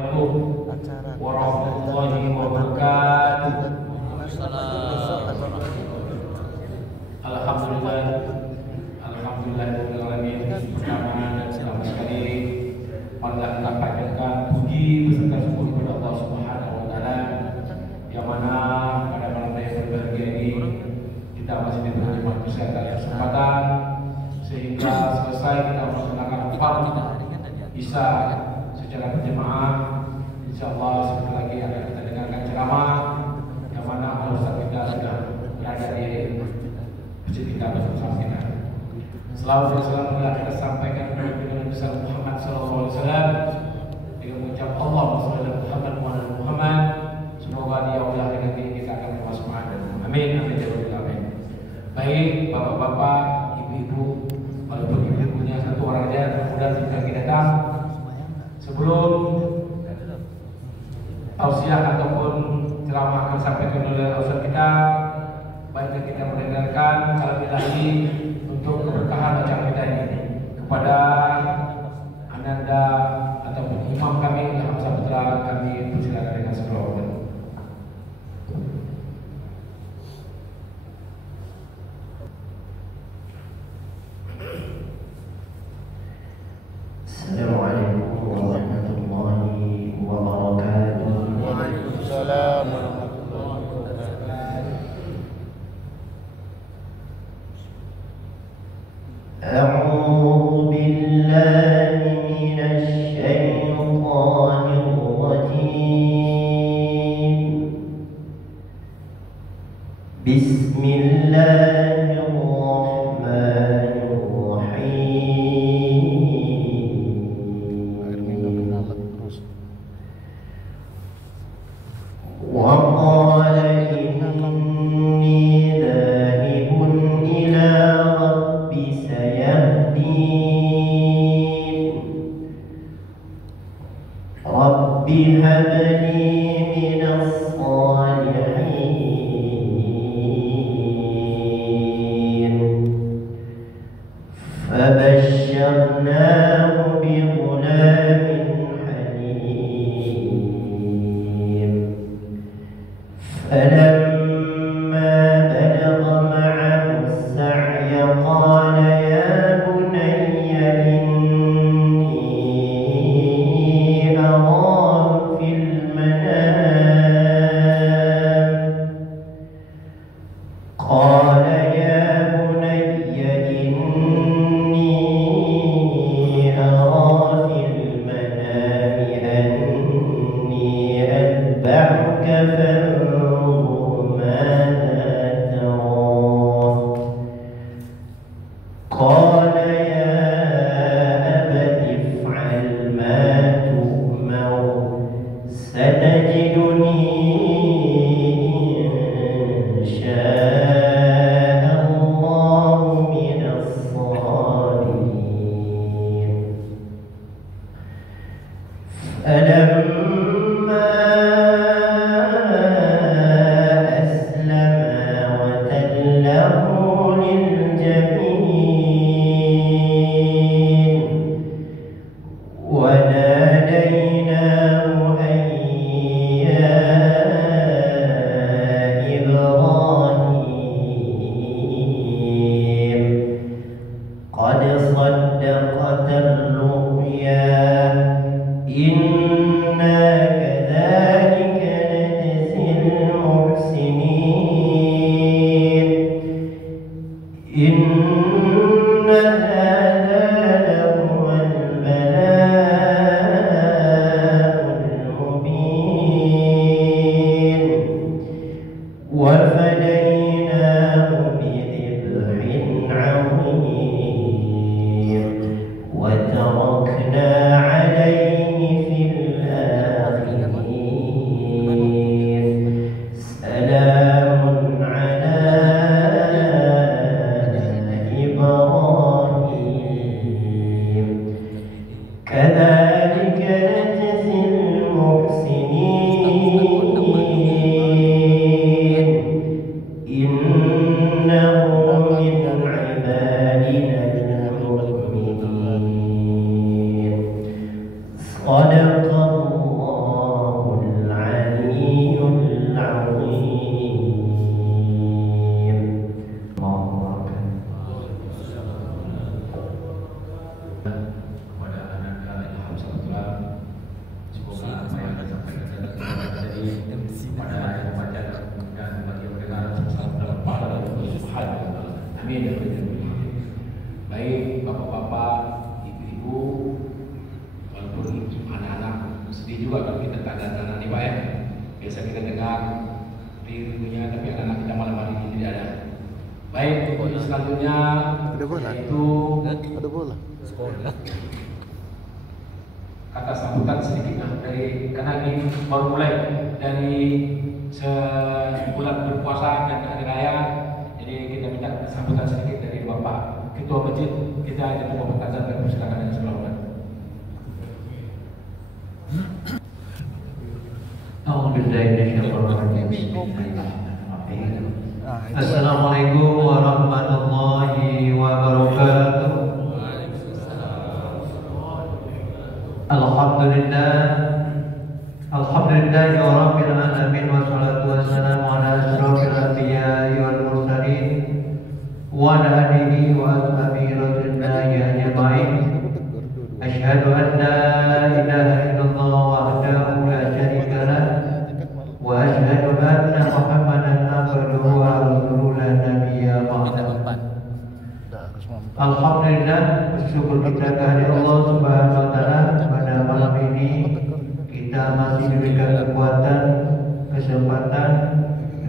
Assalamualaikum warahmatullahi wabarakatuh. Alhamdulillah, alhamdulillahirabbil alamin. Pertama dan pertama sekali marilah kita panjatkan puji beserta syukur kepada Allah Subhanahu wa taala yang mana pada malam yang berbahagia ini kita masih diberi nikmat kesehatan yang sempurna sehingga selesai kita melaksanakan fardu Isya secara berjamaah. Insyaallah sebentar lagi akan kita dengarkan ceramah yang mana Ustaz kita sudah berada di masjid kita bersama kita. Selawat dan salam kita sampaikan kepada Nabi besar Muhammad sallallahu alaihi wasallam dengan mengucap Allahumma shalli ala Muhammad wa ala Muhammad. Semoga dia Allah dengan kita akan masuk surga. Amin amin ya rabbal alamin. Baik bapak-bapak, ibu-ibu, walaupun ibu-ibunya satu orang aja mudah lagi datang. Sebelum tausiah ataupun ceramah akan disampaikan oleh Ustaz kita, baiknya kita mendengarkan kalam ilahi untuk keberkahan acara kita ini kepada ananda ataupun imam kami Ilham Saputra. Kami persilakan dengan selawat. Assalamualaikum warahmatullahi wabarakatuh. Waalaikumsalam warahmatullahi wabarakatuh. A'udzu billahi minasy syaithanir rajim. Bismillahirrahmanirrahim. وقال إني ذاهب إلى ربي سيهدين رب هب لي من الصالحين فبشرناه بغلام حليم فلما بلغ معه السعي قال يا بني إني أرى في المنام قال يا بني إني أرى في المنام أني أذبحك فانظر ماذا ترى قال يا أبت افعل ما تؤمر ستجدني إن شاء الله من الصابرين فلما أسلما وتله للجبين وناديناه أن يا إبراهيم قد صدقت الرؤيا إنا كذلك نجزي المحسنين إن هذا لهو البلاء المبين وفديناه بذبح عظيم وتركنا عليه في الآخرين Amin ya Rabbal Alamin. Baik bapak-bapak, ibu-ibu, walaupun anak-anak sedih juga kalau kita tak ada anak nih Pak ya. Biasa kita dengar rindunya, tapi anak-anak kita malam hari ini tidak ada. Baik, untuk selanjutnya yaitu Ada bola. kata sambutan sedikit dari, karena ini baru mulai dari sebulan berpuasa dan hari raya, jadi kita minta sambutan sedikit dari Bapak Ketua Masjid kita, yaitu Bapak Azan, dan persilakan dengan selamat. Assalamualaikum warahmatullahi wabarakatuh. Alhamdulillah rabbil alamin, wassalatu wassalamu ala asyrofil anbiya'i wal mursalin wa ala alihi wa ashabihi rasulillahi ajma'in. Asyhadu an la ilaha illallah wahdahu la syarika lah wa asyhadu anna Muhammadan abduhu wa rasuluhu la nabiyya ba'dahu. Alhamdulillah, bersyukur kita kehadirat Allah Subhanahu wa taala pada malam ini kita masih diberikan kekuatan, kesempatan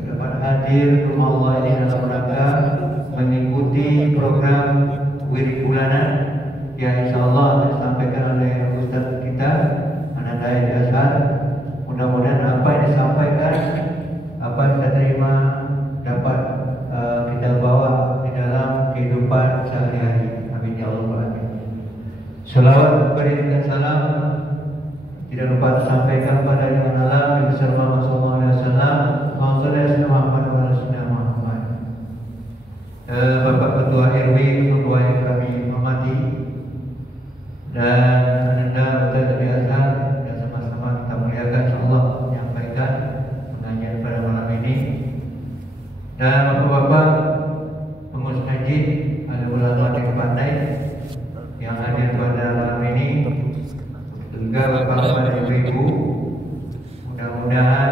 dapat hadir ke rumah Allah ini dalam rangka mengikuti program wirid bulanan yang insyaallah disampaikan oleh Ustaz kita Anandaya Azhar. Mudah-mudahan apa yang disampaikan, apa yang kita terima dapat kita bawa di dalam kehidupan sehari-hari. Amin ya Allah. Selawat berikan salam tidak lupa disampaikan pada yang dalam Nabi sallallahu alaihi wasallam. Muhammad wa Muhammad. Bapak Ketua RW Ketua yang kami hormati dan Anda Ustaz biasa dan sama-sama kita muliakan Allah menyampaikan pengajian pada malam ini. Dan bapak-bapak pengurus masjid, ada ulama yang pandai yang hadir pada malam ini, juga bapak-bapak dan ibu-ibu, mudah-mudahan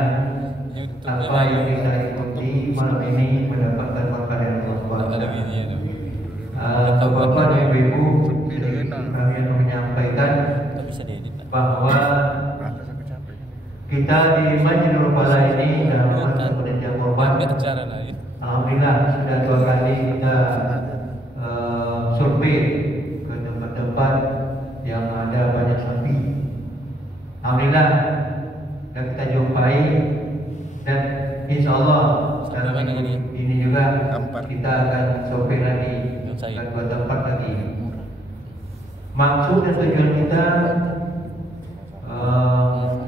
apa yang kita ikuti malam ini mendapatkan berkah dari Allah Subhanahu wa taala. Bapak dan ibu-ibu, kami akan menyampaikan bahwa kita di Masjidil Fala ini dalam rangka penitia korban, alhamdulillah sudah 2 kali kita survei ke tempat-tempat yang ada banyak sapi. Alhamdulillah dan kita jumpai, dan insya Allah dalam ini juga kita akan survei lagi ke 2 tempat lagi. Maksud dan tujuan kita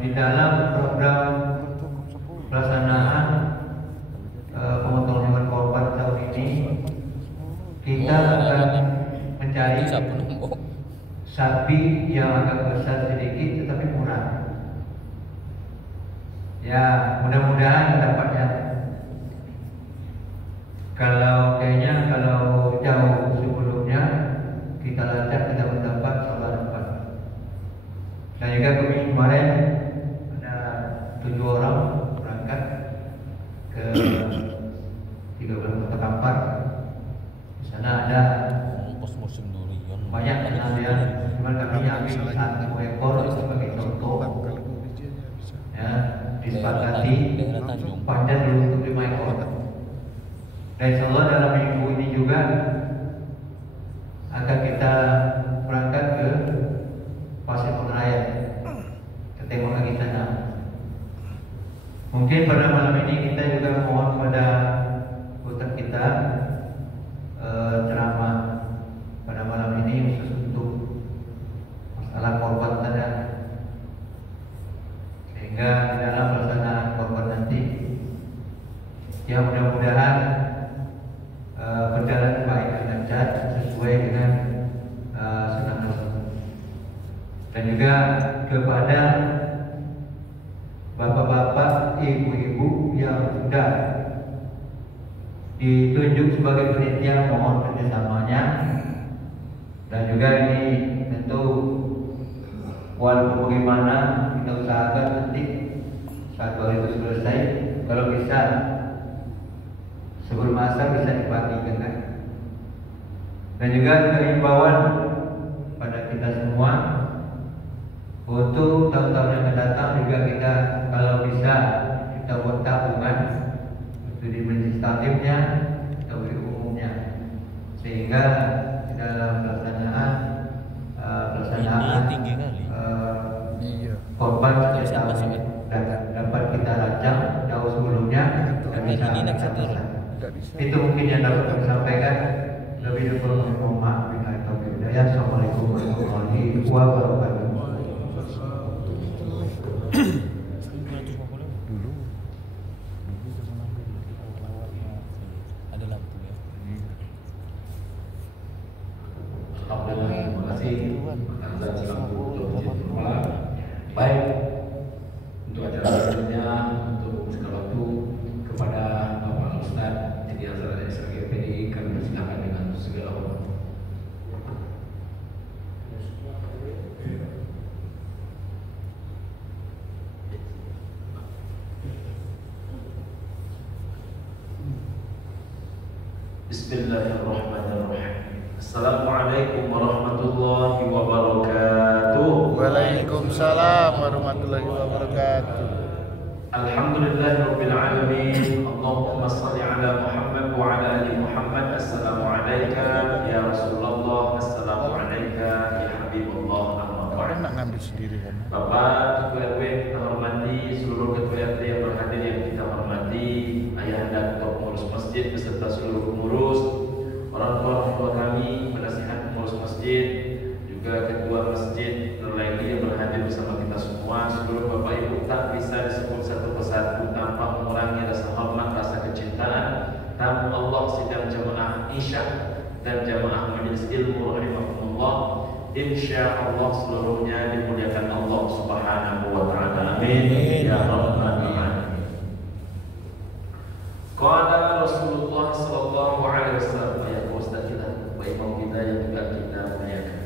di dalam program pelaksanaan pemotongan hewan korban tahun ini, kita akan mencari sapi yang agak besar sedikit tetapi murah. Ya, mudah-mudahan dapatnya. Kalau jauh sebelumnya kita lacak kita mendapat sabar. Dan juga kemarin ada 7 orang berangkat ke 13 kota Kampar. Di sana ada banyak penyajian, cuma kami ambil 1 ekor sebagai contoh. Ya, disepakati panjang dulu untuk 5 ekor. Dan insyaallah dalam minggu ini juga akan kita berangkat ke Pasir Pengrayan, ke tengok lagi sana. Mungkin pada malam ini kita juga mohon pada ustaz kita ceramah pada malam ini khusus untuk masalah korban tadi, sehingga di dalam pelaksanaan korban nanti ya mudah-mudahan berjalan baik dan lancar sesuai dengan sunnah Rasul. Dan juga kepada bapak-bapak, ibu-ibu yang sudah ditunjuk sebagai panitia, mohon kerjasamanya. Dan juga ini tentu walaupun bagaimana kita usahakan nanti saat itu selesai, kalau bisa sebelum asar bisa dibagikan kan, Dan juga himbauan pada kita semua untuk tahun-tahun yang akan datang juga kita kalau bisa kita buat tabungan itu di majelis taklimnya atau di umumnya, sehingga di dalam pelaksanaan korban setiap tahun dapat kita lacak jauh sebelumnya dan bisa kita pesan. Itu mungkin yang dapat kami sampaikan. Lebih dulu mohon maaf bila itu bidaya. Assalamualaikum warahmatullahi wabarakatuh. Alhamdulillah, terima kasih. Baik, untuk acara selanjutnya untuk segala waktu kepada Bapak Ustaz Edi Azhar dari SRGPDI kami persilakan dengan segala hormat. Bismillahirrahmanirrahim. Assalamualaikum warahmatullahi wabarakatuh. Waalaikumsalam warahmatullahi wabarakatuh. Alhamdulillahirabbil alamin. Allahumma shalli ala Muhammad wa ala ali Muhammad. Assalamu alayka ya Rasulullah. Assalamu alayka ya Habibullah. Orang nak ngambil sendiri kan? Bapak Ketua RW kita hormati, seluruh Ketua RT yang berhadir yang kita hormati, Ayahanda Ketua Pengurus Masjid beserta seluruh pengurus, orang tua kami, penasihat pengurus masjid, juga ketua masjid dan lainnya yang berhadir bersama kita semua. Seluruh Bapak Ibu tak bisa disebut satu persatu tanpa mengurangi rasa hormat, rasa kecintaan. Tamu Allah sidang jamaah Isya dan jamaah majelis ilmu rahimahumullah, insya Allah seluruhnya dimuliakan Allah Subhanahu wa taala. Amin ya rabbal alamin. Qala Rasulullah sallallahu alaihi wasallam, ayat Ustaz kita, baik kita yang juga kita muliakan.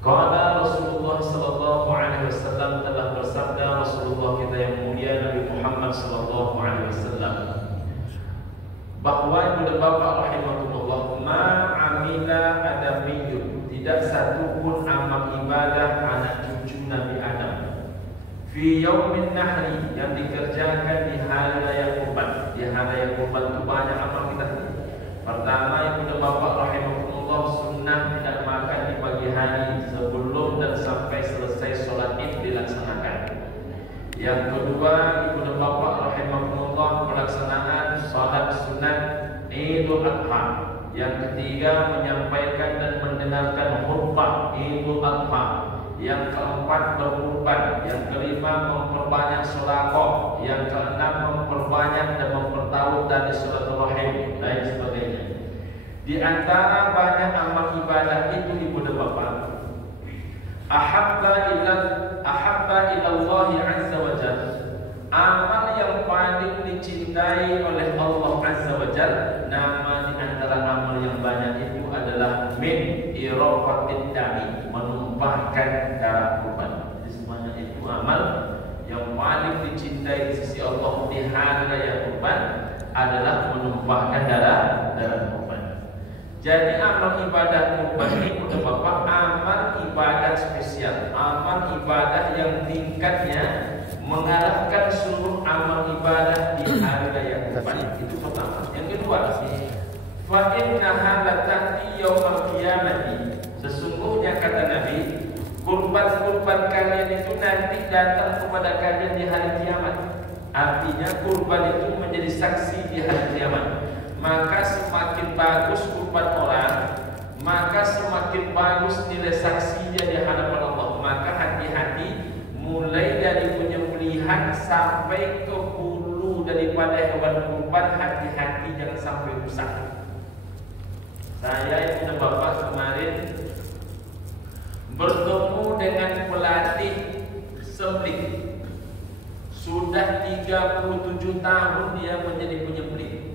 Qala Rasulullah sallallahu alaihi wasallam, telah bersabda Rasulullah kita yang mulia Nabi Muhammad sallallahu alaihi wasallam, bahwa ibu dan bapak rahimahumullah, ma amila adamiyyun, tidak satu pun amal ibadah anak cucu Nabi Adam, fi yaumin nahri, yang dikerjakan di hari raya kurban. Di hari raya kurban itu banyak amal kita. Pertama, ibu dan bapak rahimahumullah, sunnah tidak makan di pagi hari sebelum dan sampai selesai sholat id dilaksanakan. Yang kedua, ibu dan bapak rahimahumullah, pelaksanaan sholat sunat Idul Adha. Yang ketiga, menyampaikan dan mendengarkan khutbah Idul Adha. Yang keempat, berkurban. Yang kelima, memperbanyak sedekah. Yang keenam, memperbanyak dan mempertaruh dari silaturahim dan sebagainya. Di antara banyak amal ibadah itu ibu dan bapak, ahabba ilallahi azza wa jalla, amal yang paling dicintai oleh Allah azza wa jalla, nama di antara amal yang banyak itu adalah min iraqatid dami, menumpahkan darah kurban. Jadi semuanya itu amal yang paling dicintai di sisi Allah di hari raya kurban adalah menumpahkan darah kurban. Jadi amal ibadah kurban ini udah bapak, amal ibadah spesial, amal ibadah yang tingkatnya mengalahkan seluruh amal ibadah di hari raya kurban. Itu pertama. Yang kedua, fa innaha latati yaumal qiyamati, sesungguhnya kata Nabi, kurban-kurban kalian itu nanti datang kepada kalian di hari kiamat. Artinya kurban itu menjadi saksi di hari kiamat. Maka semakin bagus kurban orang, maka semakin bagus nilai saksinya di hadapan Allah. Maka hati-hati, mulai dari penyembelihan sampai ke hulu daripada hewan kurban, hati-hati jangan sampai rusak. Saya ibu dan bapak kemarin bertemu dengan pelatih sembelih. Sudah 37 tahun dia menjadi penyembelih.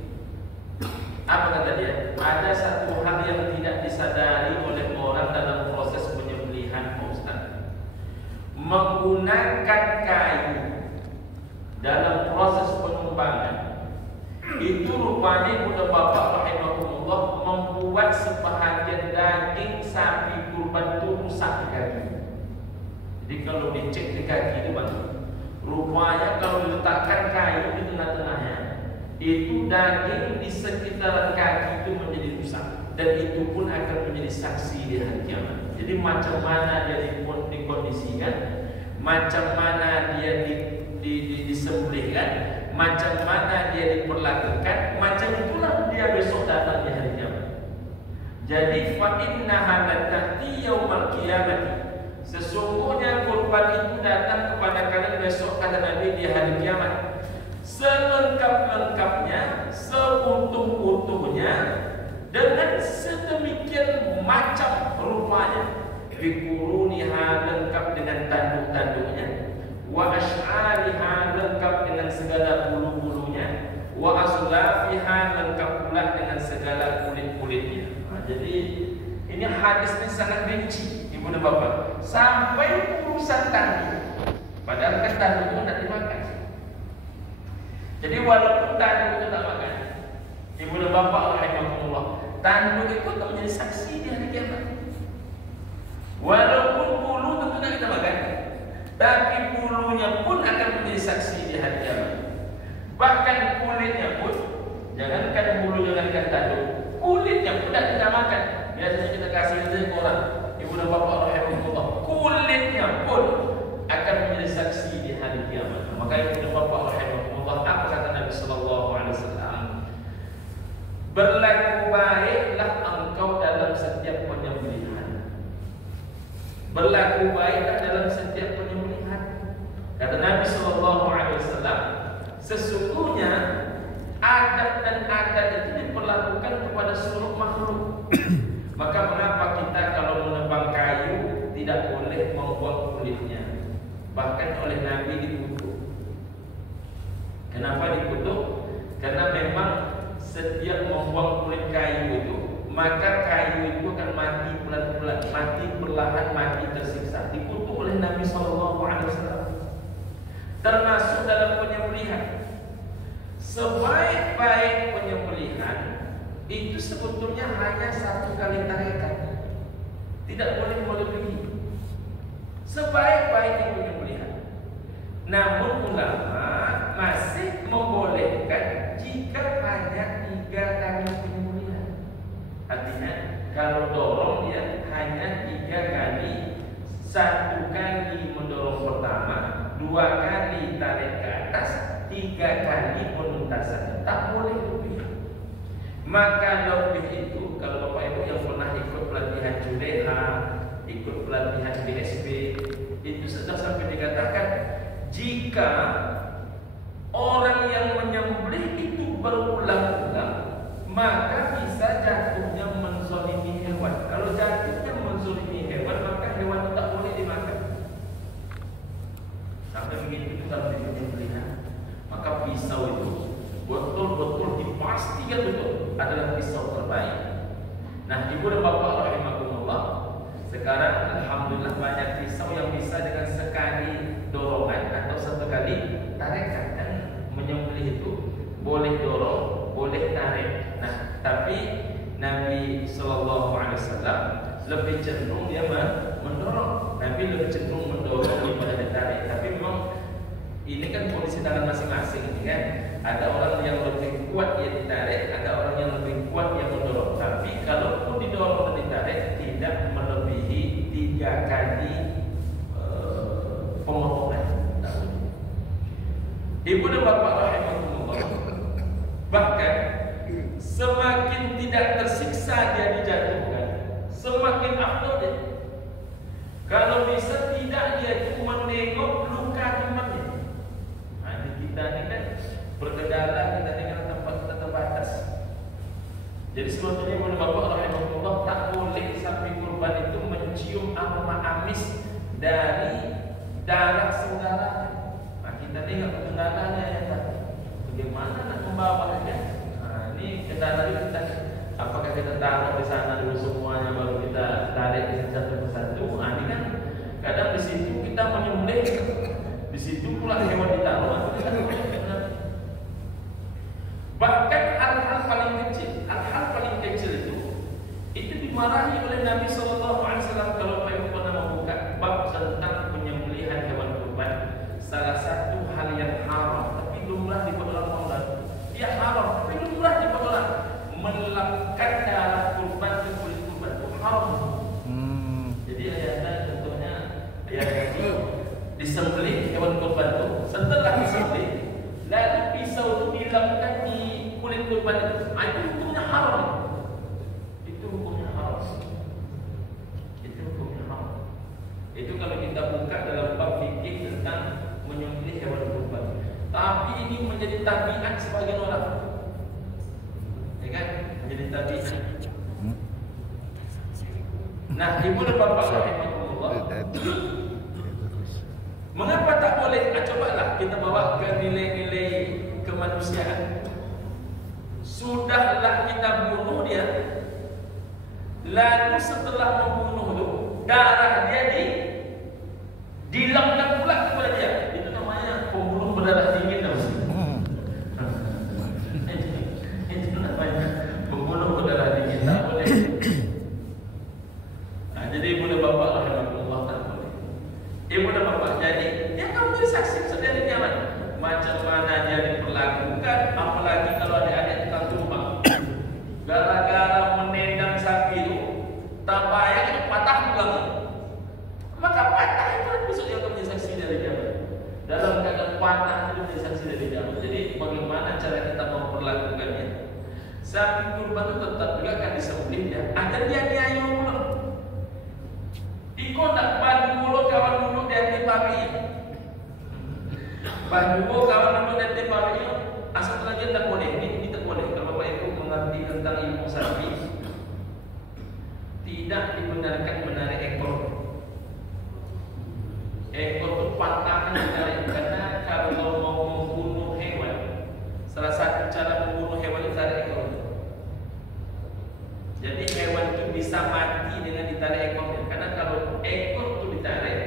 Apa kata dia? Ada satu hal yang tidak disadari oleh orang dalam proses penyembelihan, Ustaz. Menggunakan kayu dalam proses penyembahan itu rupanya ibu dan bapak rahimahumullah membuat membuat sebahagian daging sapi kurban itu rusak di kaki. Jadi kalau dicek di kaki itu bang, rupanya kalau diletakkan kayu di tengah-tengahnya, itu daging di sekitaran kaki itu menjadi rusak, dan itu pun akan menjadi saksi di hari kiamat. Jadi macam mana dia dikondisikan, macam mana dia disembelihkan, macam mana dia diperlakukan, macam itulah dia besok datang di hari kiamat. Jadi fa innaha latati yaumal qiyamah. Sesungguhnya kurban itu datang kepada kalian besok, kata Nabi, di hari kiamat. Selengkap-lengkapnya, seutuh-utuhnya, dengan sedemikian macam rupanya. Bikuruniha, lengkap dengan tanduk-tanduknya. Wa ash'ariha, lengkap dengan segala bulu-bulunya. Wa aslafiha, lengkap pula dengan segala kulit-kulitnya. Jadi ini hadis ini sangat rinci, ibu dan bapak, sampai urusan tanduk. Padahal kan tanduk itu tidak dimakan. Jadi walaupun tanduk itu tak makan, ibu dan bapak rahimahumullah, tanduk itu tak menjadi saksi di hari kiamat. Walaupun bulu tentu tak kita makan, tapi bulunya pun akan menjadi saksi di hari kiamat. Bahkan kulitnya pun, jangankan bulu, jangankan tanduk, kulitnya pun tidak kita makan. Biasanya kita kasih itu ke orang, ibu dan bapak rahimahullah, kulitnya pun akan menjadi saksi di hari kiamat. Maka ibu dan bapak rahimahullah, apa kata Nabi sallallahu alaihi wasallam? Berlaku baiklah engkau dalam setiap penyembelihan. Berlaku baiklah dalam setiap penyembelihan. Kata Nabi sallallahu alaihi wasallam, sesungguhnya adab dan adat itu diperlakukan kepada seluruh makhluk. Maka mengapa kita kalau menebang kayu tidak boleh membuang kulitnya? Bahkan oleh Nabi dikutuk. Kenapa dikutuk? Karena memang setiap membuang kulit kayu itu, maka kayu itu akan mati pelan-pelan, mati perlahan, mati tersiksa. Dikutuk oleh Nabi SAW. Termasuk dalam penyembelihan. Sebaik-baik penyembelihan itu sebetulnya hanya satu kali tarikan, tidak boleh melebihi. Sebaik-baiknya penyembelihan. Namun ulama masih membolehkan jika hanya 3 kali penyembelihan. Artinya kalau dorong dia hanya 3 kali, 1 kali mendorong pertama, 2 kali tarik ke atas, 3 kali penuntasan. Tak boleh lebih. Maka lebih itu, kalau Bapak Ibu yang pernah ikut pelatihan Juleha, ikut pelatihan BSB, itu sudah sampai dikatakan, jika orang yang menyembelih itu berulang-ulang, maka bisa jatuhnya menzalimi hewan. Kalau jatuhnya menzalimi hewan, maka hewan itu tak boleh dimakan. Sampai begitu itu kalau penyembelihan, maka pisau itu betul-betul dipastikan betul adalah pisau terbaik. Nah, ibu dan bapak rahimahumullah, sekarang alhamdulillah banyak pisau yang bisa dengan sekali dorongan atau 1 kali tarikan. Dan menyembelih itu boleh dorong, boleh tarik. Nah, tapi Nabi sallallahu alaihi wasallam lebih cenderung dia mendorong. Nabi lebih cenderung mendorong daripada ditarik. Tapi memang ini kan kondisi tangan masing-masing, kan? Ada orang yang lebih kuat yang ditarik, ada orang yang lebih kuat yang mendorong. Tapi kalaupun didorong dan ditarik, tidak melebihi 3 kali pemotongan. Ibu dan bapak rahimahumullah, bahkan semakin tidak tersiksa dia dijatuhkan, semakin afdal dia. Kalau bisa tidak dia itu menengok luka temannya. Nah, kita ini kan berkendara, kita dengan tempat kita terbatas. Jadi sebetulnya ibu dan bapak rahimahumullah, tak boleh sapi kurban itu mencium aroma amis dari darah saudaranya. Nah, kita tengok kendaraannya ya tadi. Bagaimana nak membawanya? Nah, ini kendaraan kita, apakah kita taruh di sana dulu semuanya baru kita tarik satu persatu? Nah, ini kan kadang di situ kita menyembelih, di situ pula hewan ditaruh. Bahkan hal-hal paling kecil itu dimarahi oleh Nabi SAW kalau mereka pernah membuka bab tentang penyembelihan hewan kurban. Salah satu hal yang haram tapi lumrah di orang Ramadan. Dia haram tapi lumrah di orang. Melapkan darah kurban ke kulit kurban itu haram. Jadi ayatnya contohnya ayat itu disembelih hewan kurban itu, setelah disembelih lalu pisau itu dilapkan di kulit kurban itu. Itu hukumnya haram. Itu hukumnya haram. Itu hukumnya haram. Itu kalau kita buka dalam bab fikih tentang menyembelih hewan kurban. Tapi ini menjadi tabiat sebagian orang. Ya kan? Menjadi tabiat. Nah, ibu dan bapak rahimahullah. Mengapa tak boleh? Cobalah kita bawa ke nilai-nilai kemanusiaan. Sudahlah kita bunuh dia, lalu setelah membunuh itu darah dia dilapkan pula kepada dia. Itu namanya pembunuh berdarah dingin, tahu? Itu namanya pembunuh berdarah dingin. Tak boleh. Nah, jadi ibu dan bapak rahimahullah tak boleh. Ibu dan bapak jadi dia kamu jadi saksi sedari zaman macam mana dia diperlakukan, apalagi kalau adik-adik tukang tumbang gara-gara menendang sapi itu tak payah itu patah tulangnya, maka patah itu besok dia akan menjadi saksi dari zaman. Dalam keadaan patah itu menjadi saksi dari zaman. Jadi bagaimana cara kita memperlakukannya? Sapi kurban itu tetap juga akan disembelih ya, agar dia diayu mulu. Ikut tak badu mulu kawan mulu dari babi. Badu kawan mulu dari babi. Asal lagi tak boleh, ini tak boleh. Kalau Bapak Ibu mengerti tentang ilmu sapi, tidak dibenarkan menarik ekor. Ekor itu patahan ditarik karena kalau mau membunuh hewan, salah satu cara membunuh hewan itu tarik ekor. Jadi hewan itu bisa mati dengan ditarik ekornya. Karena kalau ekor itu ditarik,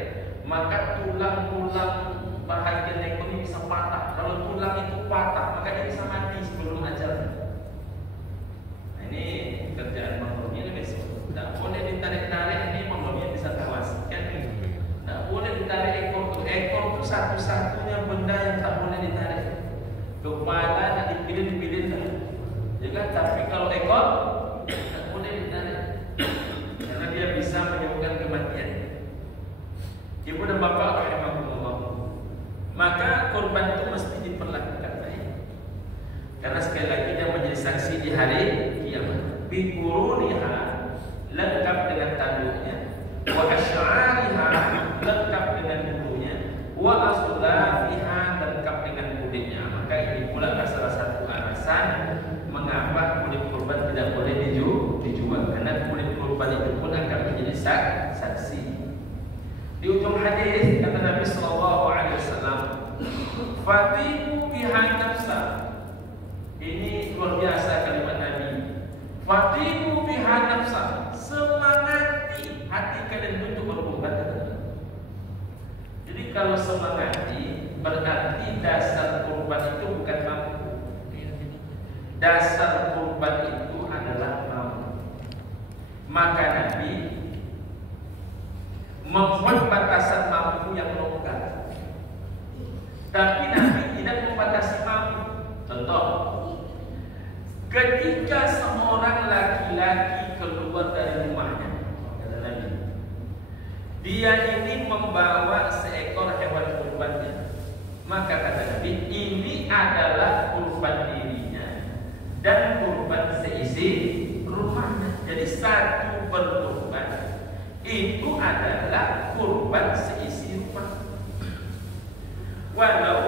maka tulang-tulang bahagian ekor ini bisa patah. Kalau tulang itu patah, maka dia bisa mati sebelum ajalnya. Nah, ini kerjaan makhluknya ini besok. Tidak boleh ditarik-tarik, ini makhluknya bisa tewas. Kan? Tidak boleh ditarik ekor itu. Ekor itu satu-satunya benda yang tak boleh ditarik. Kepala nak dipilih tak. Juga tapi kalau ekor tak boleh ditarik, karena dia bisa menyebabkan kematian. Ibu dan bapak rahimahumullah, maka korban itu mesti diperlakukan baik. Karena sekali lagi dia menjadi saksi di hari kiamat. Biquruniha, lengkap dengan tanduknya, wa asy'ariha, lengkap dengan bulunya, wa aslafiha, lengkap dengan kulitnya. Maka ini pula salah satu alasan mengapa kulit kurban tidak boleh dijual, karena kulit kurban itu pun akan menjadi saksi. Di ujung hadis kata Nabi sallallahu alaihi wasallam, "Fatihu biha nafsa." Ini luar biasa kalimat Nabi. "Fatihu biha nafsa." Semangati hati kalian untuk berkorban. Jadi kalau semangati berarti dasar kurban itu bukan mampu. Dasar kurban itu adalah mampu. Maka Nabi membuat batasan mampu yang longgar. Tapi Nabi tidak membatasi mampu. Contoh, ketika seorang laki-laki keluar dari rumahnya, kata Nabi, dia ini membawa seekor hewan kurbannya, maka kata Nabi, ini adalah kurban dirinya dan kurban seisi rumahnya. Jadi satu berkurban itu adalah kurban seisi rumah. Walau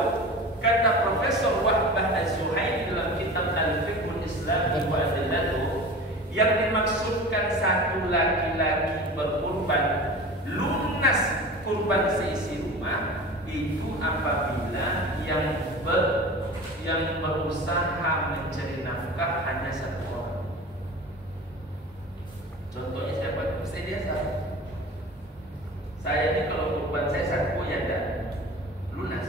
kata Profesor Wahbah Az-Zuhaili dalam kitab Al-Fiqhul Islami wa Adillatuh, yang dimaksudkan satu laki-laki berkurban lunas kurban seisi rumah itu apabila yang berusaha mencari nafkah hanya satu orang. Contohnya siapa? Saya biasa. Saya ini kalau kurban saya satu ya ada lunas.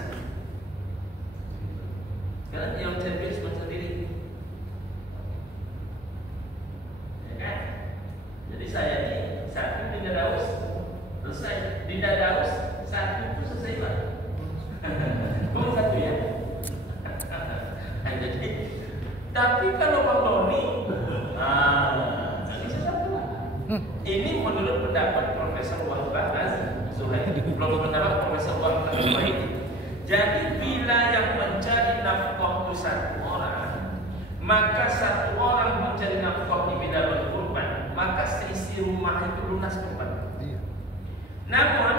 Sekarang yang saya pilih cuma sendiri, ya kan? Jadi Tapi kalau Bang Doni, ini menurut pendapat Profesor Wahbah Az-Zuhaili. Menurut pendapat Profesor Wahbah Az-Zuhaili. Jadi bila yang mencari nafkah itu satu orang, maka satu orang mencari nafkah di bidang berkorban, maka seisi rumah itu lunas korban. Namun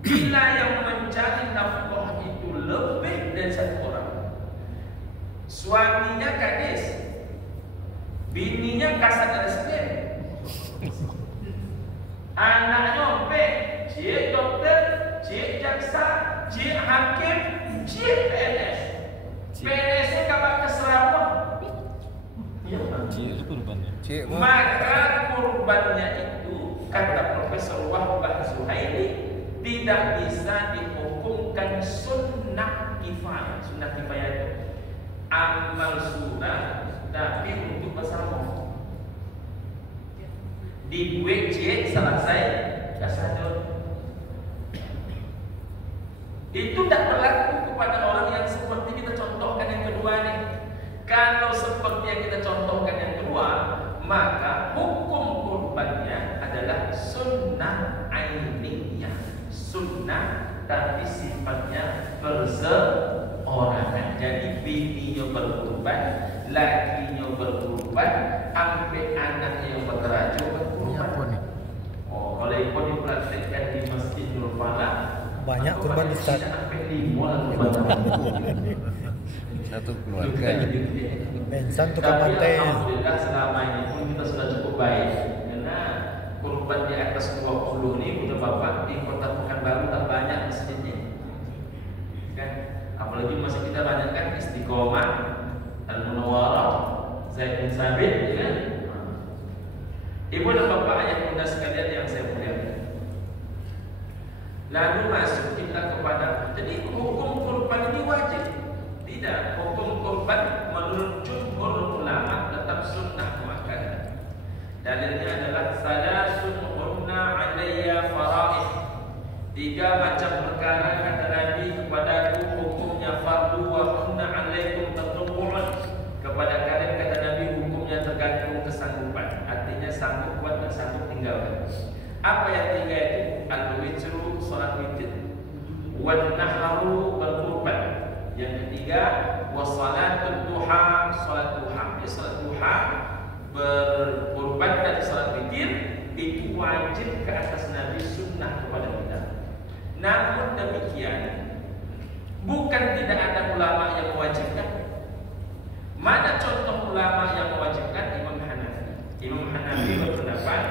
bila yang mencari nafkah itu lebih dari satu orang, suaminya kadis, bininya kasat reskrim, anaknya opek, cik dokter, cik jaksa, cik hakim, cik PNS. PNS-nya kabar keserawat. Cik kurbannya. Maka kurbannya itu, kata Profesor Wahbah Az-Zuhaili, tidak bisa dihukumkan sunnah kifayah. Sunnah kifayah itu amal sunnah, tapi untuk bersama. Di WC selesai, kasadon. Itu tidak berlaku kepada orang yang seperti kita contohkan yang kedua nih. Kalau seperti yang kita contohkan yang kedua, maka hukum kurbannya adalah sunnah ainiyah, sunnah tapi sifatnya perseorangan. Jadi bininya berkurban, lakinya berkurban, sampai anaknya yang berterajuh berkurban. Oh, kalau ikut dipraktikkan di Masjid Nur Falah, banyak kurban Ustaz. Satu keluarga. Bensan tukang manten. Alhamdulillah selama ini pun kita sudah cukup baik. Karena kurban di atas 20 ini udah Bapak di Kota Pekanbaru tak banyak masjidnya. Kan? Apalagi masih kita banyak kan Istiqomah, Al-Munawwarah, Zaid bin Sabit, ya kan? Ibu dan Bapak ayah bunda sekalian yang saya muliakan. Lalu masuk kita kepada, jadi hukum kurban ini wajib. Tidak, hukum kurban menurut jumhur ulama tetap sunnah muakkadah. Dalilnya adalah salasun hurna alayya faraid. 3 macam perkara kata Nabi kepadaku hukumnya fardu wa hurna alaikum tatawwu'un. Kepada kalian kata Nabi hukumnya tergantung kesanggupan. Artinya sanggup buat dan sanggup tinggalkan. Apa yang tiga itu? Al-witru, salat witir, wan nahru, berkurban. Yang ketiga, wassalatul duha, salat duha. Ya, salat duha, berkurban dan salat witir itu wajib ke atas Nabi, sunnah kepada kita. Namun demikian, bukan tidak ada ulama yang mewajibkan. Mana contoh ulama yang mewajibkan? Imam Hanafi. Imam Hanafi berpendapat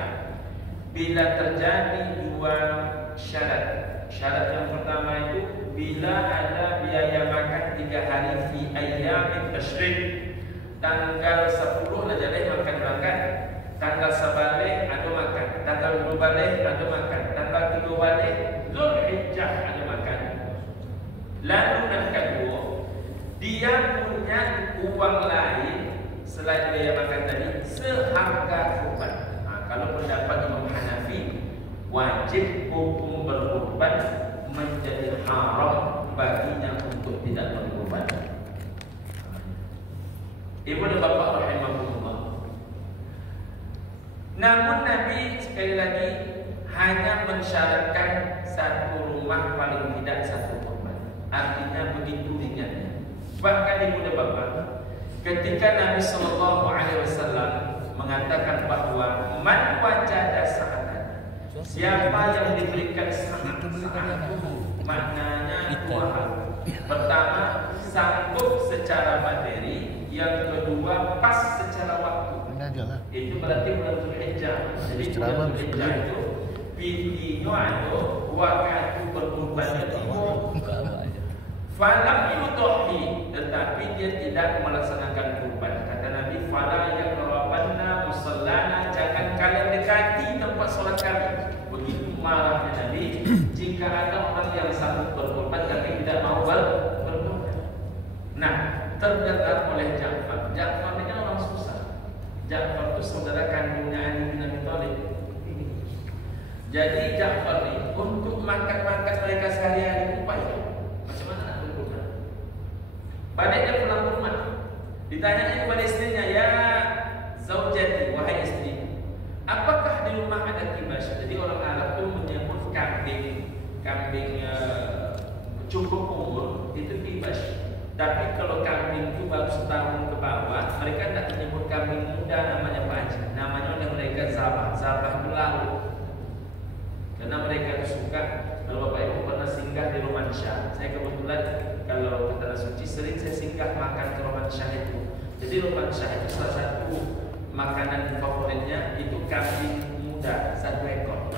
bila terjadi 2 syarat. Syarat yang pertama itu bila ada biaya makan 3 hari fi ayyamit tasyrik. Tanggal 10 Najdah makan, tanggal 11 ada makan, tanggal 12 ada makan, tanggal 13 Zulhijjah ada makan. Lalu yang kedua, dia punya uang lain selain biaya makan tadi seharga kurban. Kalau pendapat Imam Hanafi, wajib hukum berkurban menjadi haram baginya untuk tidak berkurban. Ibu dan bapak rahimahullah. Namun Nabi sekali lagi hanya mensyaratkan satu rumah paling tidak satu kurban. Artinya begitu ringannya. Bahkan ibu dan bapak, ketika Nabi SAW mengatakan bahwa man wajada sa'atan, siapa yang diberikan sa'at, maknanya 2 hal. Pertama, sanggup secara materi. Yang kedua, pas secara waktu. Itu berarti bulan Zulhijjah. Jadi bulan Zulhijjah itu bintinya ada waktu berkurbannya falam yudohi, tetapi dia tidak melaksanakan kurban. Kata Nabi, fala yaqrabanna musallana, jangan kalian dekati tempat solat kami. Begitu marahnya Nabi jika ada orang yang sanggup berkurban tapi tidak mau berkurban. Nah, terdengar oleh Ja'far. Ja'far ini kan orang susah. Ja'far itu saudara kandungnya Ali bin Abi Thalib. Jadi Ja'far ini untuk makan mereka sehari-hari upaya. Macam mana nak berkurban? Pada dia pulang rumah, Ditanya kepada istrinya, ya zaujati, wahai istri, apakah di rumah ada kibas? Jadi orang Arab itu menyebut kambing cukup umur itu kibas. Tapi kalau kambing itu baru setahun ke bawah, mereka tidak menyebut kambing muda, namanya apa? Namanya oleh mereka zabah. Zabah itu laut. Karena mereka itu suka. Kalau Bapak Ibu pernah singgah di Romansyah, saya kebetulan kalau ke Tanah Suci sering saya singgah makan ke Romansyah itu. Jadi Romansyah itu salah satu makanan favoritnya itu kambing muda 1 ekor.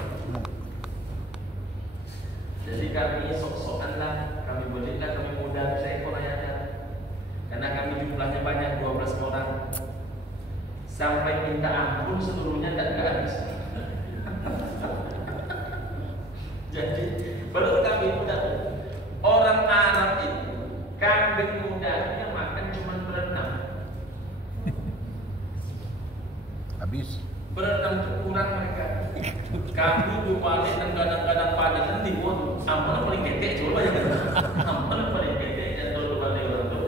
Jadi kami sok-sokan lah, kami bolehlah kami muda 1 ekor aja. Karena kami jumlahnya banyak, 12 orang. Sampai minta ampun seluruhnya tidak habis. Jadi baru kami muda. Orang Arab itu kambing mudanya makan cuma berenam. Habis. Berenam itu kurang mereka. Kami dibalik dan kadang-kadang pada nanti pun aman paling ketek coba ya. Aman paling ketek dan kalau balik orang tu.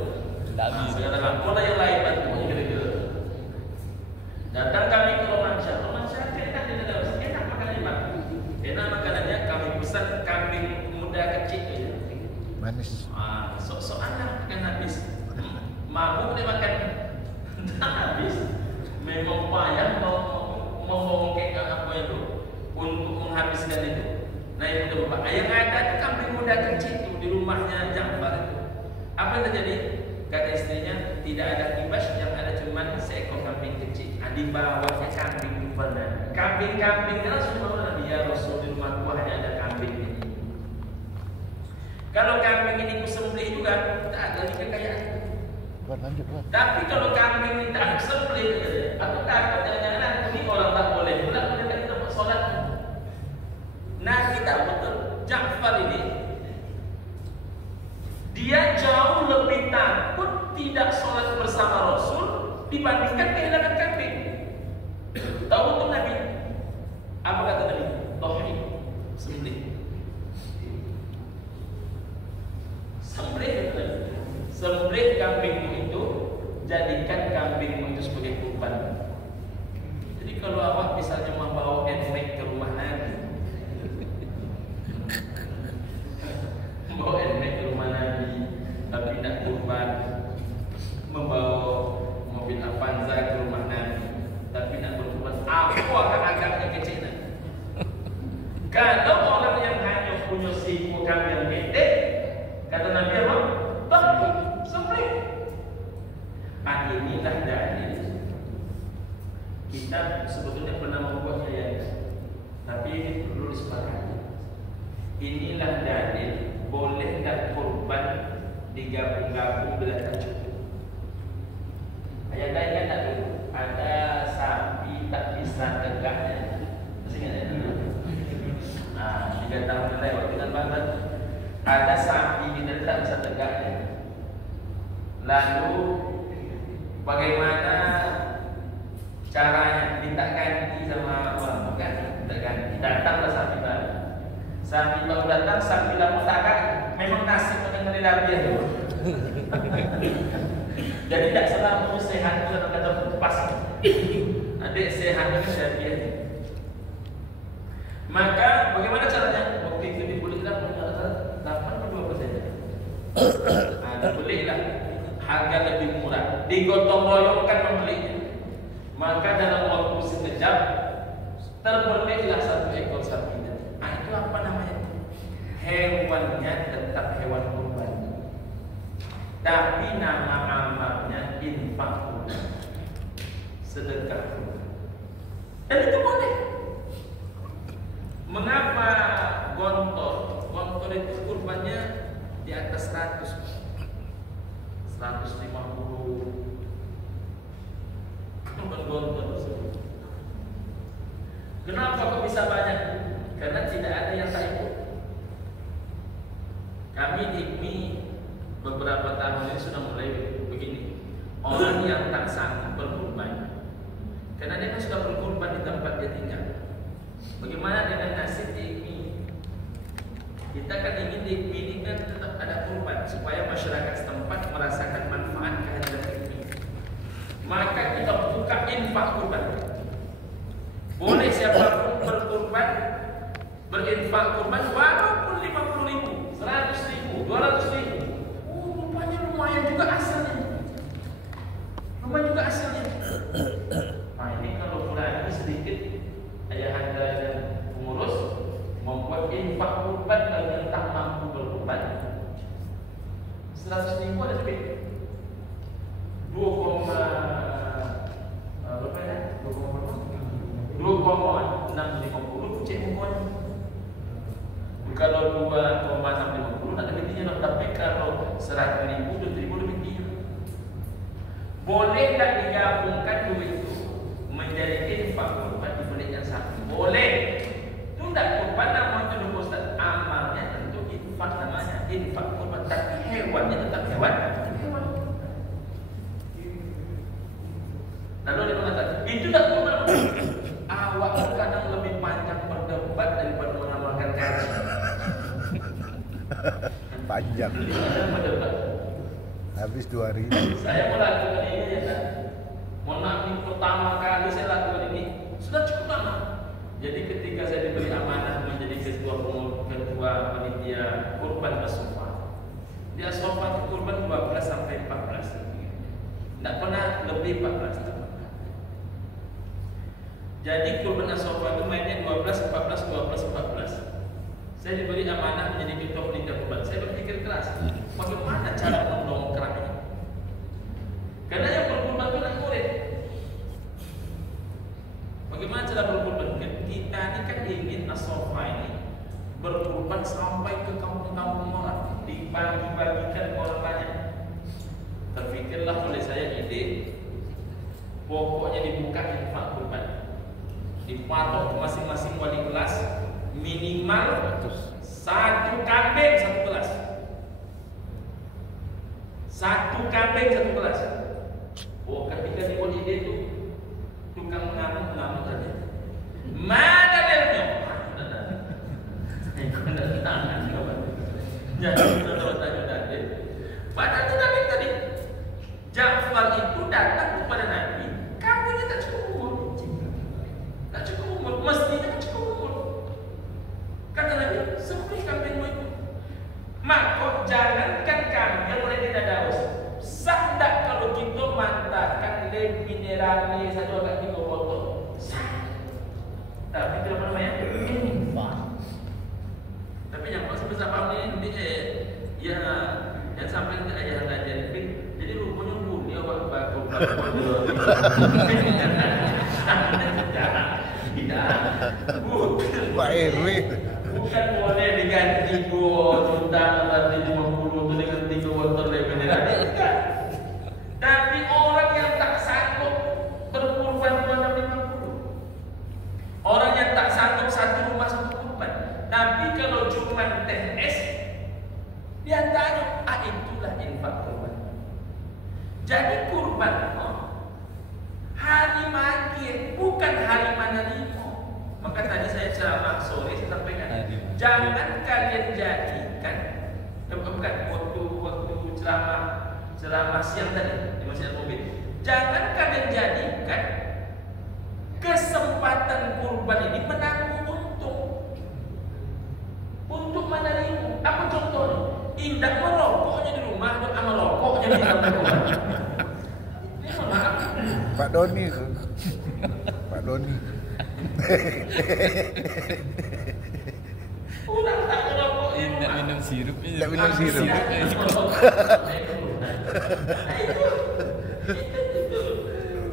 Sekarang pun yang lain bantu kira-kira. Datang kami ke Romansyah. Romansyah enak di dalam, enak makan lima. Enak makanannya kami pesan kambing muda kecil aja. Manis. Sok-sokan lah makan habis. Mabuk dia makan tak habis. Memang payah membongkek apa itu untuk menghabiskan itu. Nah itu Bapak. Yang ada itu kambing muda kecil itu di rumahnya Ja'far itu. Apa yang terjadi? Kata istrinya tidak ada kibas, yang ada cuma seekor kambing kecil. Di bawahnya kambing benar. Kambing-kambing langsung mana dia Rasul di rumahku hanya ada kambing ini. Kalau kambing ini kusembelih juga tak ada lagi kekayaan. Lanjut. Tapi kalau kambing ini tak sembelih, aku takut jangan-jangan ini orang tak boleh pula mereka di tempat sholat. Nah kita betul Ja'far ini dia jauh lebih takut tidak sholat bersama Rasul dibandingkan kehilangan kambing. Tahu betul Nabi? Apa kata Nabi? Tauhid, sembelih. Sembelih kambingmu itu, jadikan kambingmu itu sebagai kurban. Jadi kalau awak misalnya membawa handmade ke rumah Nabi, membawa handmade ke rumah Nabi, tapi tidak kurban, membawa mobil Avanza ke rumah Nabi, tapi tidak berkurban, aku akan agaknya kecil. Kalau orang yang hanya punya siku kambing gede, kata Nabi apa? Takut, sembelih. Inilah dalil. Kita sebetulnya pernah membuat yayasan, tapi ini perlu disepakati. Inilah dalil boleh tak kurban digabung-gabung dengan tak cukup. Ayat-ayat tak dulu. Ada sapi tak bisa tegaknya. Masih ingat ya? 3 tahun lewat dengan banget. Ada sapi kita tak bisa tegaknya. Lalu bagaimana caranya? Minta ganti sama orang, bukan? Minta ganti. Datanglah sapi baru. Sapi baru datang, sapi lama tak ganti. Memang nasib mengenai Nabi itu. Jadi tidak selalu sehat itu kata pas. Adik sehat itu syariah. Maka bagaimana caranya? Waktu itu dibelilah punya 82%. Dibelilah harga lebih murah. Digotong royongkan membelinya. Maka dalam waktu sekejap terbelilah 1 ekor sapi. Itu apa namanya? Hewannya tetap hewan kurban. Tapi nama amalnya infak, sedekah. Dan itu boleh. Mengapa gontor? Gontor itu kurbannya di atas 100, 150. Kurban gontor tersebut. Kenapa kok bisa banyak? Karena tidak ada yang tak ikut. Kami di IKMI beberapa tahun ini sudah mulai begini. Orang yang tak sanggup berkurban, karena dia kan sudah berkurban di tempat dia tinggal. Bagaimana dengan nasib di IKMI? Kita kan ingin di IKMI ini kan tetap ada kurban supaya masyarakat setempat merasakan manfaat kehadiran IKMI. infak kurban. Boleh siapapun berkurban, berinfak kurban walaupun 50.000, 100.000, 200.000. Rupanya lumayan juga hasilnya. Lumayan juga hasilnya. Nah ini kalau kurang sedikit, ayahanda dan pengurus membuat infak kurban bagi yang tak mampu berkurban. 100.000 ada lebih 2,650 cek mukuan. Kalau 2,650 tak ada lebihnya, tapi kalau 100.000 lebih tinggi. Boleh tak digabungkan duit itu menjadi infak kurban di bulan yang satu? Boleh. Itu tak kurban namanya dulu Ustaz. Amalnya tentu infak namanya, infak kurban. Tapi hewannya tetap hewan. Lalu dia mengatakan, itu tak kurban. Awak kadang lebih panjang berdebat daripada mengamalkan kaji. Panjang. Habis 2 hari. Saya melakukan ini ya kan. Mohon maaf, ini pertama kali saya lakukan ini. Sudah cukup lama. Jadi ketika saya diberi amanah menjadi ketua panitia kurban As-Sofa. Dia Sofa kurban 12 sampai 14. Tidak pernah lebih 14 tahun. Jadi kurban As-Sofa itu mainnya 12, 14, 12, 14. Saya diberi amanah menjadi ketua panitia kurban. Saya berpikir keras, bagaimana cara mendongkrak ini? Karena yang berkurban itu tidak murid. Bagaimana cara berkurban? Kita ini kan ingin As-Sofa ini berkurban sampai ke kampung-kampung orang, dibagi-bagikan ke orang banyak. Terfikirlah oleh saya ide, pokoknya dibuka infak kurban, dipatok ke masing-masing wali kelas minimal 1 kambing 1 kelas, 1 kambing 1 kelas. Oh, ketika dibuat ide itu tukang mengamuk saja. Mana dalilnya? Padahal itu Nabi tadi Ja'far itu datang kepada Nabi, kambingnya tak cukup umur. Tak cukup umur, mestinya tak cukup umur. Kata Nabi, sembelih kambingmu itu. Maka jangankan kambing oleh tidak daus. Sah tak kalau kita mantakan le mineralnya satu agak 3 botol? Sah. Tapi itu apa namanya? Tapi yang maksud bersama ini ya yang sampai ke ayah ngajar jadi rupanya bunyi awak baku Pak RW. bukan boleh diganti 2 juta atau 50 itu dengan 3 botol lebih dari tapi orang yang tak sanggup berkurban 250, orang yang tak sanggup satu rumah satu kurban. Tapi kalau cuma teh es, dia tanya, itulah infak kurban. Jadi kurban hari maghrib, bukan hari menerima. Maka tadi saya ceramah sore saya sampaikan, jangan kalian jadikan, bukan waktu ceramah siang tadi di Masjid Al-Mubin. Jangan kalian jadikan kesempatan kurban ini menanggung untuk menerima. Apa contohnya? Indah merokoknya di rumah, sama rokoknya di rumah. Pak Doni. Pak Doni. Udah tak ngerokok di Tidak rumah. minum sirup. Tidak minum sirup.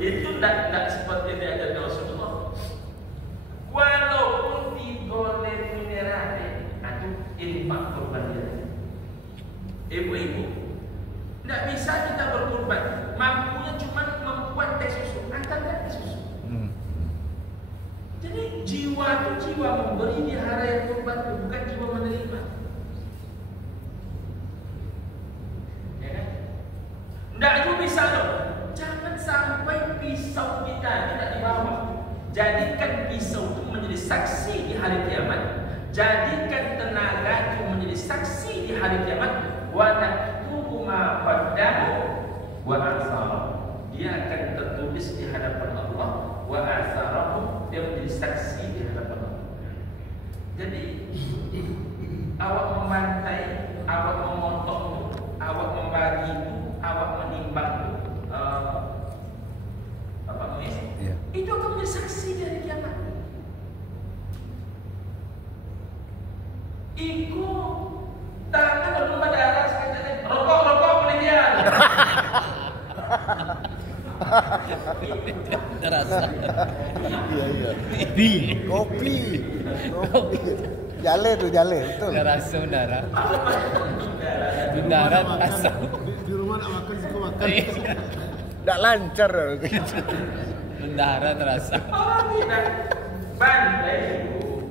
Itu tidak seperti diajarkan Rasulullah. Walaupun 3 lem mineral itu infak kurban dia. Ibu-ibu, tidak bisa kita berkurban. Mampunya cuma membuat teh susu, antarkan teh susu. Jadi jiwa itu jiwa memberi di hari yang kurban itu, bukan jiwa menerima. Ya kan? Tidak itu bisa loh. Jangan sampai pisau kita tidak dibawa. Jadikan pisau itu menjadi saksi di hari kiamat. Jadikan tenaga itu menjadi saksi di hari kiamat. Wa naktubu ma qaddamu wa athar. Dia akan tertulis tulis di hadapan Allah, wa atharahu, dia menjadi saksi di hadapan Allah. Jadi awak membantai, awak memotong itu, awak membagi itu, awak menimbang itu, apa namanya? Iya. Itu akan menjadi saksi dari kiamat. Iku tangan dan rumah darah sekalian rokok penelitian. Terasa. Iya. Kopi. Jale betul. Terasa mendarat. Mendarat rasa. Di rumah nak makan suka makan. Nggak lancar gitu. Mendarat terasa. Orang tidak bantai dulu,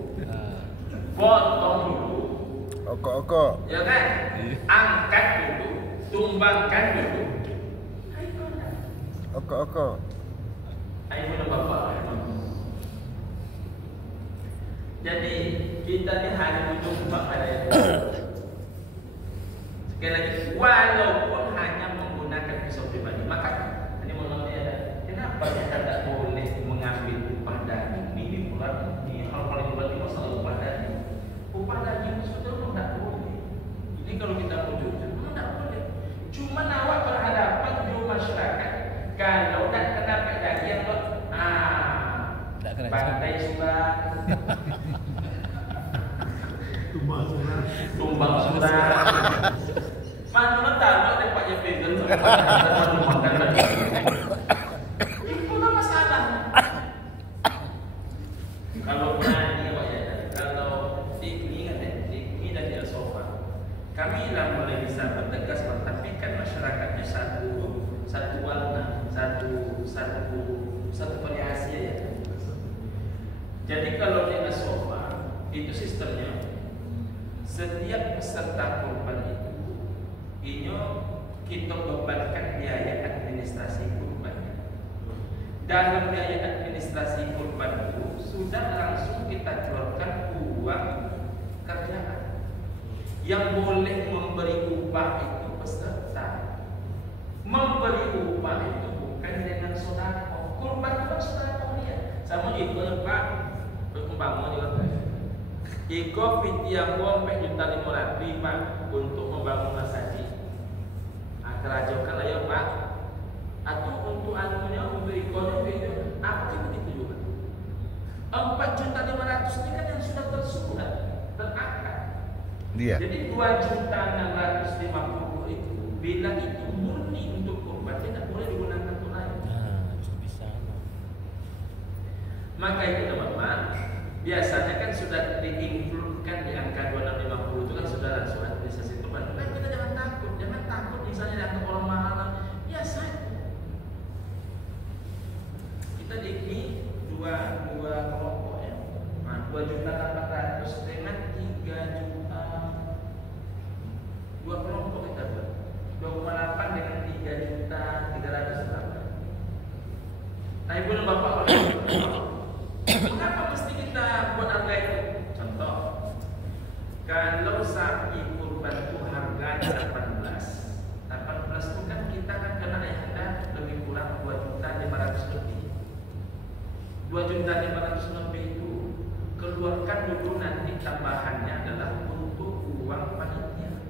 potong dulu, Oko. ya kan? Angkat dulu, tumbangkan dulu. Oko. Ayo mana bapak? Jadi kita ni hanya menyumbang pada itu. Sekali lagi, walaupun hanya menggunakan pisau pribadi, maka ini menurutnya kenapa kita tidak boleh mengambil upah daging? Ini bukan ini hal paling penting masalah upah daging. Upah daging itu sudah tidak boleh. Ini kalau kita mau jujur, tidak boleh. Cuma awak berhadapan di masyarakat. Kalau tak kena daging tu, Tak kena bantai surat. Tumbang surat. Mana tahu ada Pak Jepang itu tak masalah. Kalau berani Pak ya, kalau ini dan dia sofa, kami lah mulai bisa bertegas bertapikan masyarakatnya satu warna, satu variasi ya. Jadi kalau dia sofa itu sistemnya setiap peserta kurban itu kita bebankan biaya administrasi kurban. Dalam biaya administrasi kurban itu sudah langsung kita keluarkan uang kerjaan. Yang boleh memberi upah itu peserta. Memberi upah itu bukan dengan sedekah. Kurban itu sedekah dia. Sama itu Pak, berkembang juga. Iko fitiah kompek $1.500 Pak untuk membangun masjid. Kerajokan lah ya Pak. Atau untuk anunya untuk ikonya itu apa begitu juga. $4.500.000 ini kan yang sudah tersurat, terangkat. Dia. Jadi $2.650.000 itu bila itu murni untuk kurban tidak boleh digunakan untuk lain. Bisa. Maka itu teman-teman, biasanya kan sudah diinkludkan di angka 2.650 itu kan sudah langsung administrasi kurban. Nah, kita jangan takut misalnya dianggap orang mahal. Biasa. Kita di dua kelompok ya. Nah, 2.800.000 dengan 3 juta. Dua kelompok kita buat. 2,8 dengan 3.300.000 berapa? Nah, ibu dan bapak kenapa mesti kita buat harga itu? Contoh, kalau sapi kurban itu harganya 18 itu kan kita kan kena harga lebih kurang 2.500.000 lebih. 2.500.000 lebih itu keluarkan dulu, nanti tambahannya adalah untuk uang panitia.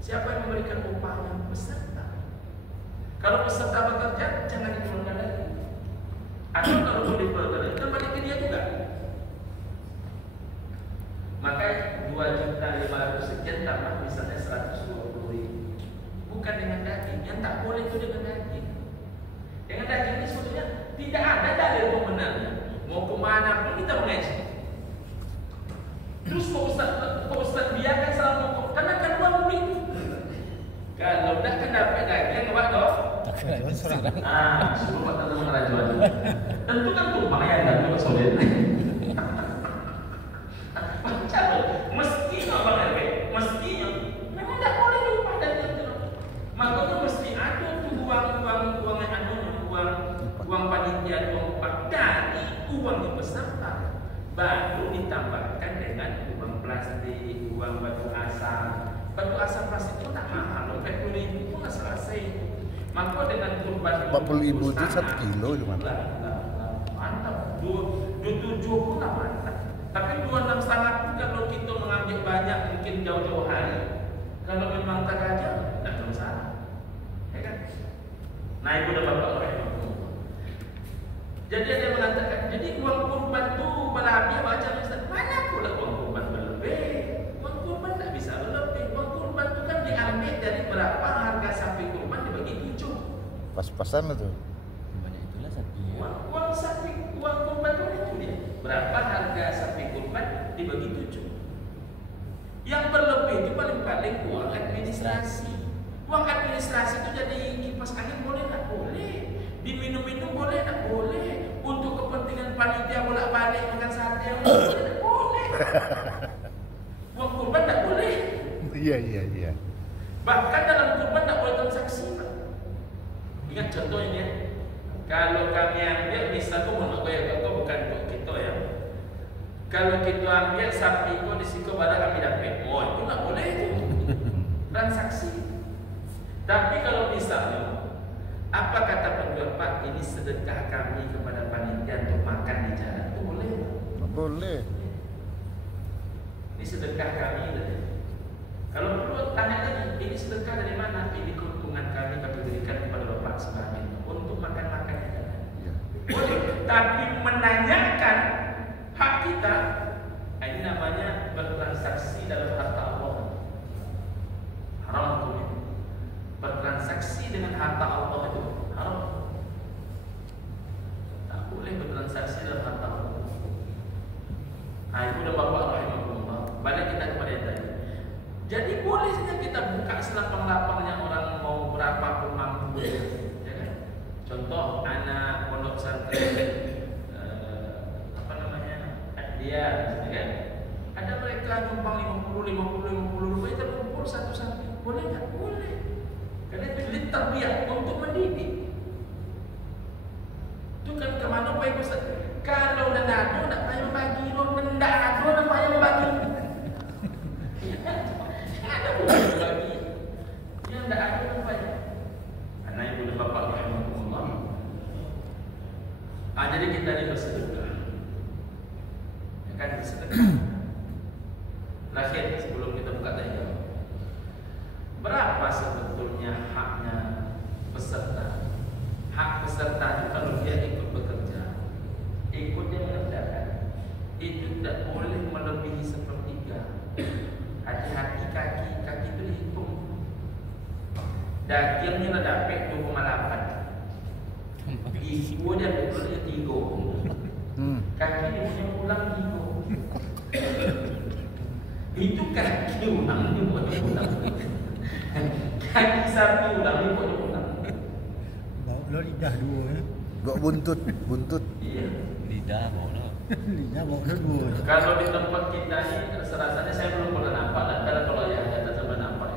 Siapa yang memberikan upahnya? Peserta. Kalau peserta bekerja jangan dikeluarkan lagi. Atau kalau boleh dikeluarkan kita balik ke dia juga. Maka 2.500.000 sekian tambah misalnya 120.000. Bukan dengan daging, yang tak boleh itu dengan daging. Dengan daging ini sebetulnya tidak ada dalil pembenarnya. Mau kemana pun kita mengaji. Terus Pak Ustaz biarkan selama karena kan uang begitu. Kalau dah kena dapat daging, apa dok? Semua tak tahu kerajuan. Tentu kan tuh makanya anda juga solid. Mestinya bang RW, mestinya memang tak boleh diupah dan makanya mesti ada tuh uang panitia, uang upah dari uang di peserta, baru ditambahkan dengan uang plastik, uang batu asam. Batu asam plastik itu tak mahal, 40.000 itu nggak selesai. Maka dengan kurban 40.000 itu 1 kilo gimana? Mantap. 27 pun lah mantap. Tapi 26 setengah pun kalau kita mengambil banyak mungkin jauh-jauh hari. Kalau memang tak aja, tak ada masalah. Ya kan? Nah itu udah bapak rahimahullah. Jadi ada yang mengatakan, jadi uang kurban tu berlebih macam Ustaz. Mana pula uang kurban berlebih? Uang kurban tak bisa berlebih. Uang kurban tu kan diambil dari berapa harga sapi kurban dibagi 7. Pas-pasan itu. Banyak itulah sapi. Uang sapi, uang kurban itu dia. Berapa harga sapi kurban dibagi 7. Yang berlebih itu paling-paling uang administrasi. Uang administrasi itu jadi kipas angin boleh tak? Boleh. Diminum-minum boleh tak? Boleh. Untuk kepentingan panitia bolak-balik makan sate boleh tak? Boleh. Uang kurban tak boleh. Iya. Bahkan dalam kurban tak boleh transaksi. Ingat contoh ini ya. Kalau kami ambil misal tu mohon maaf ya, kau bukan untuk kita ya. Kalau kita ambil sapi itu di situ barang kami dapat, oh itu tak boleh itu transaksi. Tapi kalau misalnya apa kata penjual, Pak, ini sedekah kami kepada panitia untuk makan di jalan, itu boleh? Boleh. Ini sedekah kami. Kalau perlu tanya lagi, ini sedekah dari mana? Ini keuntungan kami berikan kepada Bapak sebagai untuk makan-makan di jalan. Iya. Boleh, tapi menanyakan hak kita, ini namanya bertransaksi dalam harta Allah. Haram hukumnya. Bertransaksi dengan harta Allah itu haram. Tak boleh bertransaksi dalam harta Allah. Nah, itu udah bapak rahimahullah. Balik kita kepada yang tadi. Jadi boleh saja kita buka selapang-lapang yang orang mau berapa pun mampu. Ya kan? Contoh anak pondok pesantren dia, ya kan? Ada mereka numpang 50 rupiah terkumpul satu sapi. Boleh tak? Boleh. Karena itu litarbiyah untuk mendidik. Itu kan kemana Pak Ustaz? Kalau dah ada nak payah membagi, rendah ada nak payah membagi. Ada pun membagi. Yang tak ada nak payah. Karena ibu dan bapa rahimahullah. Jadi kita ni bersedekah. Kan bersedekah. Terakhir sebelum kita buka tanya jawab, berapa sebetulnya haknya peserta? Hak peserta itu kalau dia ikut bekerja, ikut dia mengerjakan, itu tidak boleh melebihi sepertiga. Hati-hati kaki itu dihitung. Dagingnya dah dapat 2,8. Ibu dia betul dia 3. Kaki dia punya pulang 3. Itu kaki ulang dia buat ulang. Kaki sapi ulang dia buat ulang. Bawa lidah 2 ya. Gak buntut. Iya. Lidah mau lah. Lidah bawa 2. Kalau di tempat kita ni rasanya saya belum pernah nampak. Dan kalau yang ada tak pernah nampak.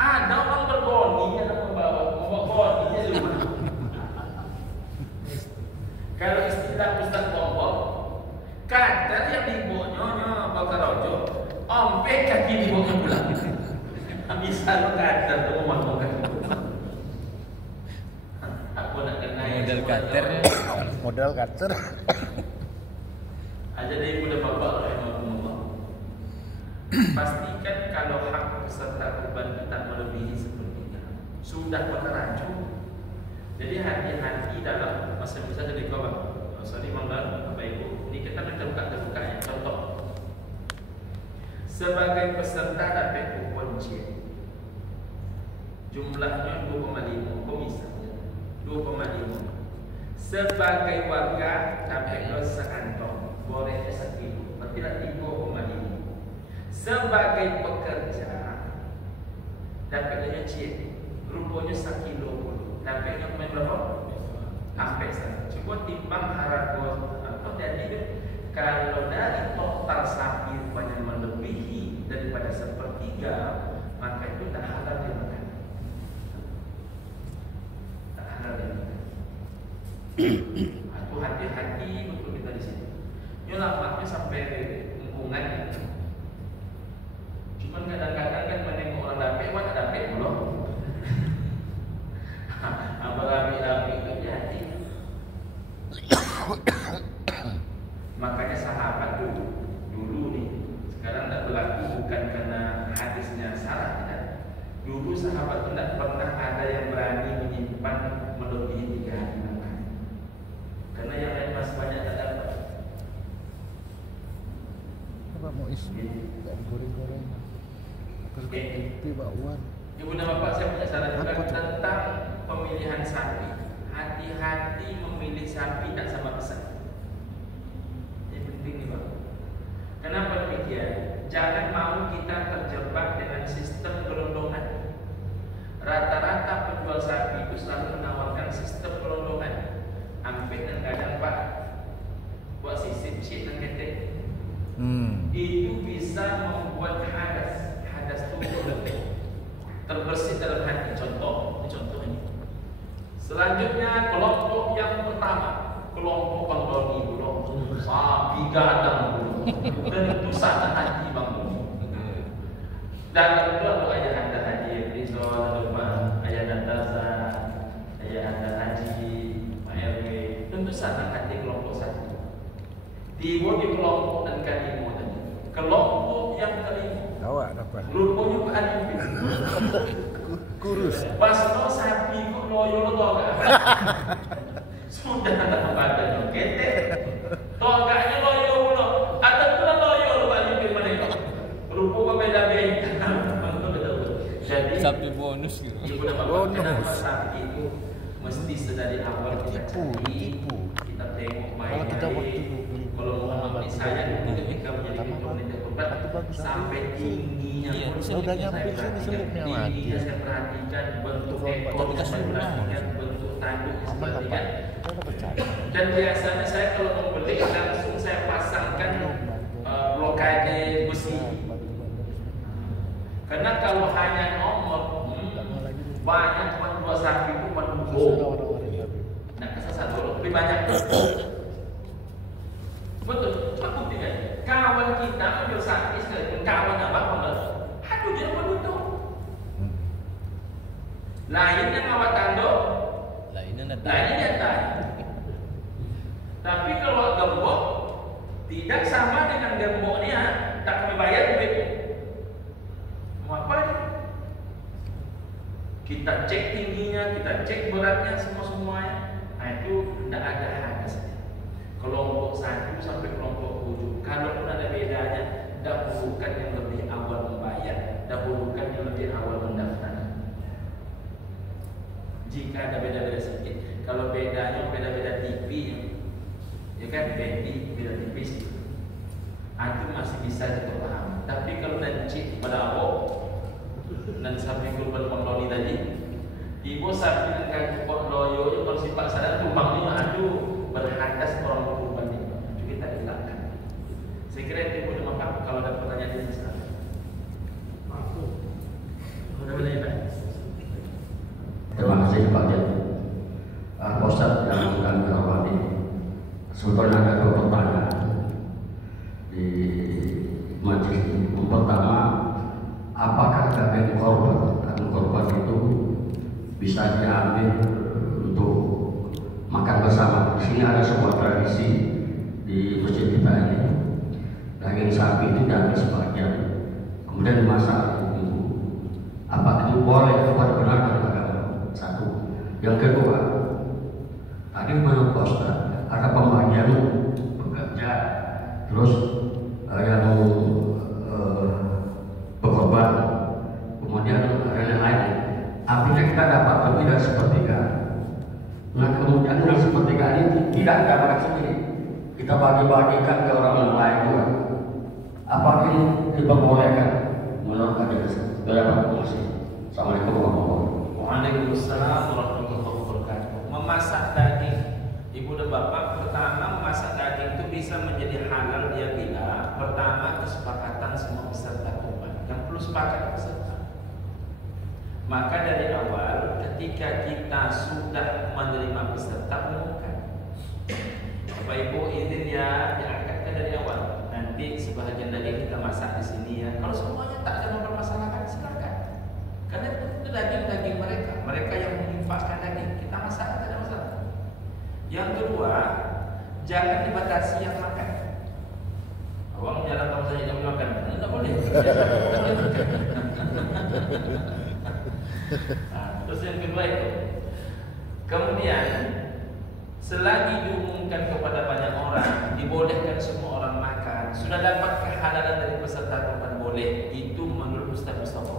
Ada orang bergoni yang membawa goni di rumah. Kalau istilah Ustaz Bombok, kadar yang dibonyonya bakar rojo, ompek kaki dibonyo pulang. Bisa lo kadar tu ngomong kaki. Aku nak kenal Modal cutter. Aja dari muda bapak rahimahullah. Pastikan kalau hak peserta kurban kita melebihi sepertiga, sudah berteraju. Jadi hati-hati dalam masa-masa dari kau bang. Sorry mangga Bapak Ibu. Ini kita terbuka ya. Contoh. Sebagai peserta dapat kupon C. Jumlahnya 2,5. Misalnya 2,5. Sebagai warga dapat sekantong. Boleh 1 kilo. Berarti dah 3,5. Sebagai pekerja dapatnya C. Rupanya 1 kilo pun. Dapatnya main berapa? Sampai sana. Cuba timbang harga apa jadi kalau dari total sapi banyak melebihi daripada sepertiga, maka itu tak halal dimakan. Tak halal dimakan. Aku hati-hati betul kita di sini. Ya lapaknya sampai lingkungan. Cuman kadang-kadang kan menengok orang dapet, mana dapet belum? sahabat itu tidak pernah ada yang berani menyimpan melebihi 3 hari makan. Karena yang lain masih banyak tak dapat. Apa mau isi? Gak goreng-goreng. Seperti bakwan. Ibu dan bapak, saya punya saran juga Apa tuh? tentang pemilihan sapi. Hati-hati memilih sapi tak sama besar. Ini penting nih Pak. Kenapa demikian? Jangan mau kita terjebak dengan sistem gelondongan. Rata-rata penjual sapi itu selalu menawarkan sistem gelondongan. Ambil dan kadang Pak, buat sisip shit dan ketek. Itu bisa membuat hadas turun, terbersih dalam hati. Contoh ini. Selanjutnya kelompok yang pertama, kelompok Bang dulu, sapi gadang dulu, dan itu sangat hati Bang dulu. Dan kedua ayah anda hadir di rumah, ayah anda Tazah, ayah anda Haji, Pak RW, tentu sangat hati kelompok satu. Tiba di kelompok dan kalimu tadi. Kelompok yang kelima. Awak dapat. Rupanya Pak Arifin. Kurus. Pas lo sapi kok loyo lo tau gak? Sudah tak badan ketek. Togaknya loyo lo. Atau pula loyo lo Pak Arifin mereka. Rupanya beda-beda. Jadi Sapi bonus gitu. ibu dan bapak, kenapa sapi itu mesti sedari awal kita cari, kita tengok Kalau kita waktu baik-baik. Kalau Muhammad saya dulu ketika menjadi ketua panitia kurban sampai tingginya Iya, pun udah saya nyampe sini perhatikan. selipnya mati. Tingginya saya perhatikan, bentuk ekor Tapi saya kasih perhatikan, bentuk tanduk saya Aman dapat. perhatikan. Kita dapat cari. Dan biasanya saya kalau membeli langsung saya pasangkan blokade besi. Karena kalau hanya nomor banyak cuma 2 sapi itu cuma nah kesasar dulu lebih banyak. Betul, coba buktikan. Kawan kita ambil sapi sekalipun kawan abang benar. Aduh dia menutup. Lain yang awak tando, Lainnya nanti. lain yang tak. Tapi kalau gembok tidak sama dengan gemboknya, tak kami bayar duit. Mau apa ini? Kita cek tingginya, kita cek beratnya semuanya. Nah itu tidak ada hadasnya. Kelompok 1 sampai kelompok 7. Kalaupun ada bedanya, dahulukan yang lebih awal membayar, dahulukan yang lebih awal mendaftar. Jika ada beda-beda sedikit, kalau bedanya beda-beda tipis, ya kan beda tipis, itu masih bisa kita paham. Tapi kalau cek pada awal dan sapi kurban mengloni tadi, ibu sapi dengan kaki pot loyo kalau sifat sadar tumbangnya aduh berhadas orang kurban itu kita hilangkan. Saya kira itu boleh maaf kalau ada pertanyaan di sana. Mudah-mudahan Pak. Terima kasih Pak Jan. Pak Ustadz yang kami hormati, sebetulnya ada 2 pertanyaan di majelis ini. Yang pertama, apakah daging korban itu bisa diambil untuk makan bersama? Di sini ada sebuah tradisi di masjid kita ini, daging sapi itu diambil sebagian, kemudian dimasak. Apa itu boleh atau benar dalam agama? 1. Yang kedua, tadi menurut Pak Ustadz ada pembagian bekerja, terus yang berkorban, kemudian yang lain. Artinya kita dapat lebih dari sepertiga. Nah kemudian dari sepertiga ini tidak ada makan sendiri, kita bagi-bagikan ke orang yang lain juga. Apakah ini diperbolehkan menurut hadis? Terima kasih. Assalamualaikum warahmatullahi wabarakatuh. Waalaikumsalam warahmatullahi wabarakatuh. Memasak daging, ibu dan bapak, pertama memasak daging itu bisa menjadi halal dia bila pertama kesepakatan semua peserta kurban. Yang perlu sepakat peserta. Maka dari awal ketika kita sudah menerima peserta umumkan. Bapak Ibu izin ya diangkatkan dari awal. Nanti sebahagian daging kita masak di sini ya. Kalau semuanya tak ada mempermasalahkan silakan. Karena itu daging mereka yang menginfakkan daging. Kita masak tidak ada masalah. Yang kedua, jangan dibatasi yang makan. Awang jalan kamu saja yang makan, tidak boleh. Nah, terus yang kedua itu, kemudian selagi diumumkan kepada banyak orang, dibolehkan semua orang makan, sudah dapat kehalalan dari peserta kurban boleh, itu menurut Ustaz Mustafa.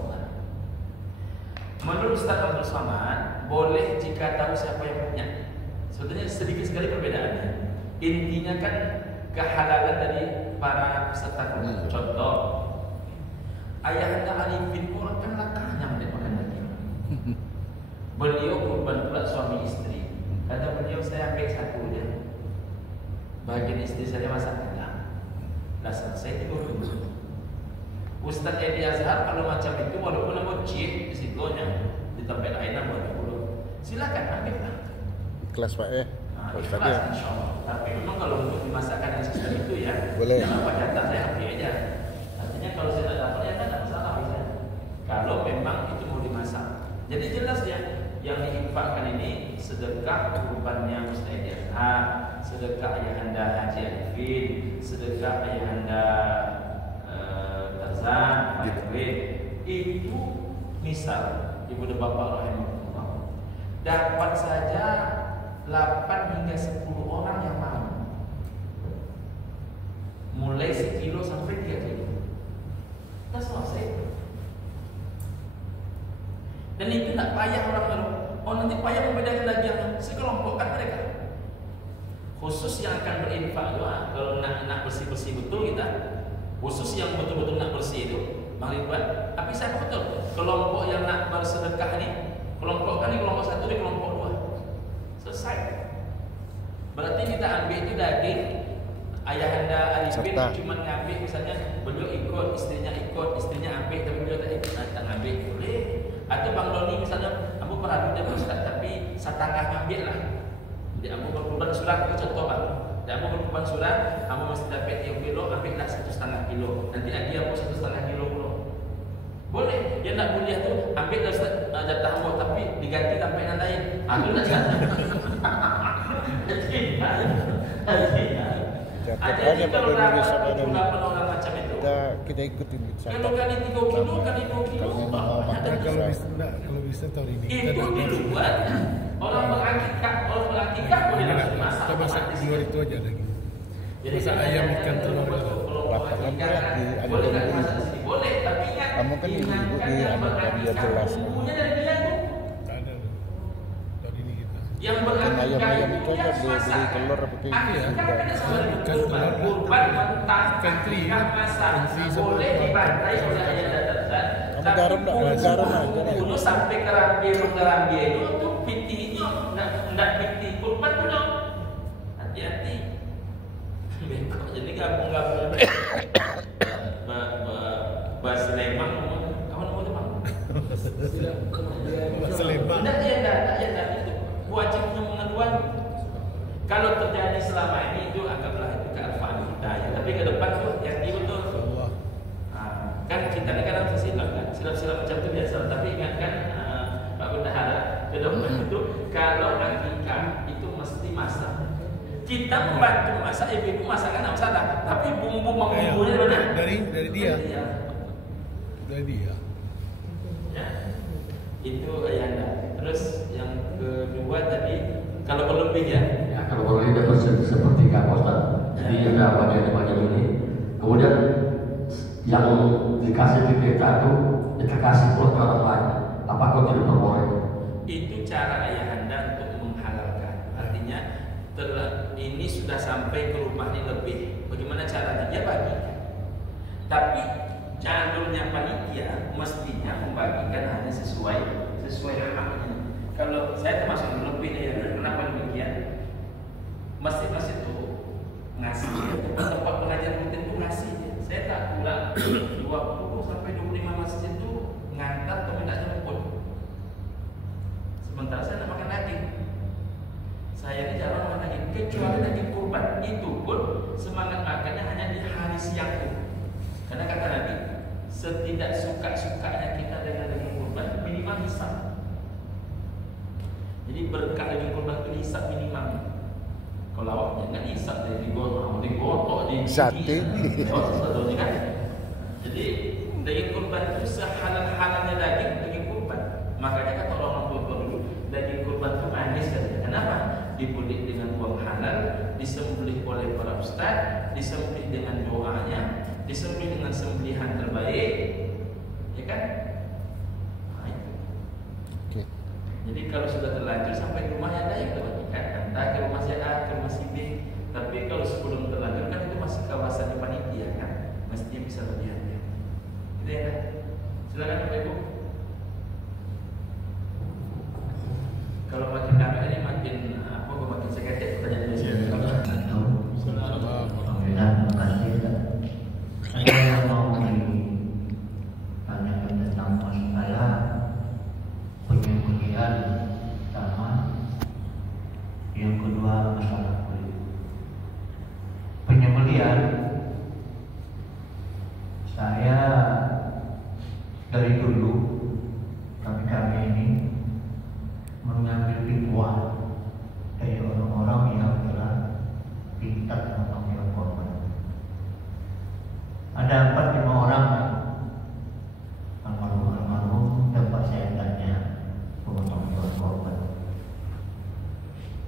Menurut Ustaz Abdul Somad, boleh jika tahu siapa yang punya. Sebetulnya sedikit sekali perbedaannya. Intinya kan kehalalan dari para peserta kurban. Contoh, Ayahanda Ali bin Qur'an kan lakahnya makan daging. Beliau kurban pula suami istri. Kata beliau, saya ambil satu dia. Bagian istri saya masak rendang. Dah selesai tidur dulu. Ustaz Edi Azhar kalau macam itu, walaupun nama cheat di situnya, di tempat lain nama dulu. Silakan ambil lah. Kelas Pak ya. Ikhlas insyaAllah. Tapi memang kalau untuk dimasakkan yang sistem itu ya, boleh. jangan pada data saya ambil aja. Artinya kalau saya tak dapat ya tak ada masalah bisa. Kalau memang itu mau dimasak. Jadi jelas ya, yang diinfakkan ini sedekah kurbannya Ustaz Edi Azhar, sedekah ayahanda Haji Arifin, sedekah ayahanda Tarzan, Pak Edwin. Itu misal ibu dan bapak rahimahullah dapat saja 8 hingga 10 orang yang mau, mulai 1 kilo sampai 3 kilo. Dah selesai. Dan itu tak payah orang lalu. Oh nanti payah membedakan lagi yang sekelompokkan mereka. Khusus yang akan berinfak doa. Kalau nak bersih-bersih betul kita, khusus yang betul-betul nak bersih itu, Bang Ridwan. Tapi saya betul kelompok yang nak bersedekah ni, kelompokkan ni kelompok 1 dan kelompok 2. Selesai. Berarti kita ambil itu daging ayahanda Alifin cuma ngambil, misalnya beliau ikut, istrinya ambil, tapi beliau tak ambil, boleh. Atau Bang Doni misalnya, kamu peradu dia Ustaz, tapi setengah ngambil lah. Jadi kamu berkurban surat, itu contoh Bang. Dan kamu berkurban surat, kamu mesti dapat 3 kilo, ambillah 1,5 kilo. Nanti dia mau 1,5 kilo pula. Boleh, dia nak kuliah tu, ambil dah Ustaz jatah kamu, tapi diganti sampai yang lain. Aku nak jatah. Jadi kalau dapat jumlah orang macam itu, kita ikutin. kalau kali 3 kilo, kali 2 kilo, Kalau bisa tahun ini itu dibuat orang berakikah boleh langsung masak. kita masak di luar itu aja lagi. Jadi Masak ayam, ikan, telur. Lapangan di boleh ada masak di sini, boleh. Tapi ingat, kamu kan ibu-ibu di anak dia jelas. bumbunya dari dia tu. Tak ada tahun ini kita. Yang Kan berakikah ayam itu itu dia aja harus beli masak. telur apa kayak gitu. Akikah kan ada sama dengan Ikan kurban. telur. Kurban mentah, Ikan teri, akikah masak. ikan teri sama Boleh ikan dibantai teri. oleh ayah dan dada. Kamu garam tak? Garam aja. Bumbu sampai ke rambia itu pitihnya enggak pitih kurban tu dong. Hati-hati. Bengkok jadi gabung-gabung. Bahasa Lembang, kawan mau Lembang. Bahasa Lembang. Tidak ya itu wajibnya mengaduan. Kalau terjadi selama ini itu anggaplah itu kealfaan kita ya. Tapi ke depan tuh hati-hati betul. Allah. Kan kita ni kadang silap kan, silap macam tu biasa. Tapi ingatkan Pak Bendahara, ke depan itu kalau akikah itu mesti masak. Kita membantu masak, ibu masakan tak masalah. Tapi bumbunya dari mana? Dari dia. Dari dia. Ya. Itu ayahanda. Terus yang kedua tadi kalau berlebih ya. Ya, kalau boleh dapat seperti Kak Ustaz. Jadi ada bagian-bagian ini. Kemudian yang dikasih di kita itu kita kasih buat orang lain. Apakah tidak boleh? Itu cara ayahanda untuk menghalalkan. Artinya ini sudah sampai ke rumah ini lebih. Bagaimana caranya? Ya bagikan. Tapi jalurnya panitia mestinya membagikan hanya sesuai haknya. Kalau saya termasuk lebih ya, kenapa demikian? Masjid-masjid itu ngasih, tempat pengajian rutin itu ngasih. Saya tak pulang 20 sampai 25 masjid itu ngantar tapi tak jemput. Sementara saya nak makan daging. Saya ini jarang makan daging, kecuali daging kurban. Itu pun semangat makannya hanya di hari siang itu. Karena kata Nabi, setidak suka-sukanya kita dengan daging kurban minimal hisap. Jadi berkat daging kurban itu hisap minimal. Kalau awak jangan hisap dari digotok di Sate. kan? Jadi daging kurban itu sehalal-halalnya daging kurban. Makanya kata orang tua dulu, daging kurban itu manis katanya. Kenapa? Dibeli dengan uang halal, disembelih oleh para ustaz, disembelih dengan doanya, disembelih dengan sembelihan terbaik, ya kan? Nah, itu. Oke. Jadi kalau sudah terlanjur sampai ke rumah ada yang terbagikan, entah ke rumah si A, ke rumah si B. Tapi kalau sebelum terlanjur kan itu masih kawasan panitia kan, mestinya bisa lebih hati. Gitu ya kan? Silakan Bapak Ibu. Kalau makin lama ini makin makin sekecil pertanyaan biasa. Alhamdulillah, terima kasih. Saya mau ditanyakan tentang masalah penyembelihan pertama, yang kedua masalah kulit. Penyembelihan, saya dari dulu kami ini mengambil ritual dari orang-orang yang telah pintar memotong hewan korban. Ada 4-5 orang almarhum tempat saya tanya memotong hewan korban.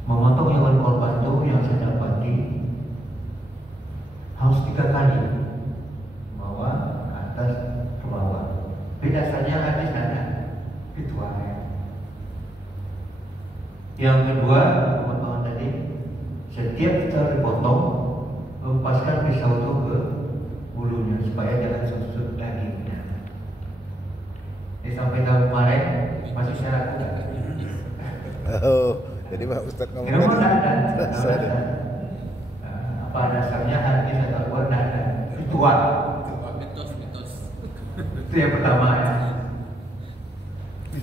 Memotong hewan korban itu yang saya dapati harus 3 kali, bawah ke atas ke bawah. Beda saja hadis ada ritualnya. Yang kedua, pemotongan tadi, setiap kita dipotong, lepaskan pisau itu ke bulunya supaya jangan susut dagingnya. Sampai tahun kemarin masih saya lakukan. Oh, jadi Pak Ustadz ngomong Memang tadi. ada. Apa dasarnya hadis atau Quran ada ritual. Mitos. Itu yang pertama ya.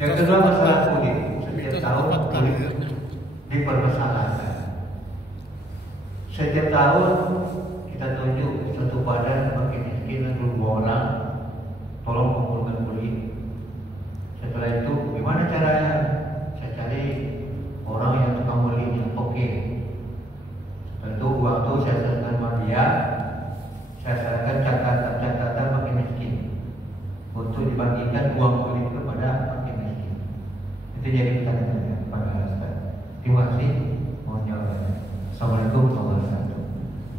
Yang kedua masalah kulit. Setiap tahun kulit dipermasalahkan. Setiap tahun kita tunjuk satu badan makin miskin atau 2 orang, tolong kumpulkan kulit. Setelah itu gimana caranya? Saya cari orang yang tukang beli yang oke. Setelah itu uang itu saya serahkan sama dia. Saya serahkan catatan makin miskin untuk dibagikan uang kulit kepada makin miskin. Itu jadi pertanyaan kepada Ustaz. Terima kasih. Mohon jawabannya. Assalamualaikum warahmatullahi wabarakatuh.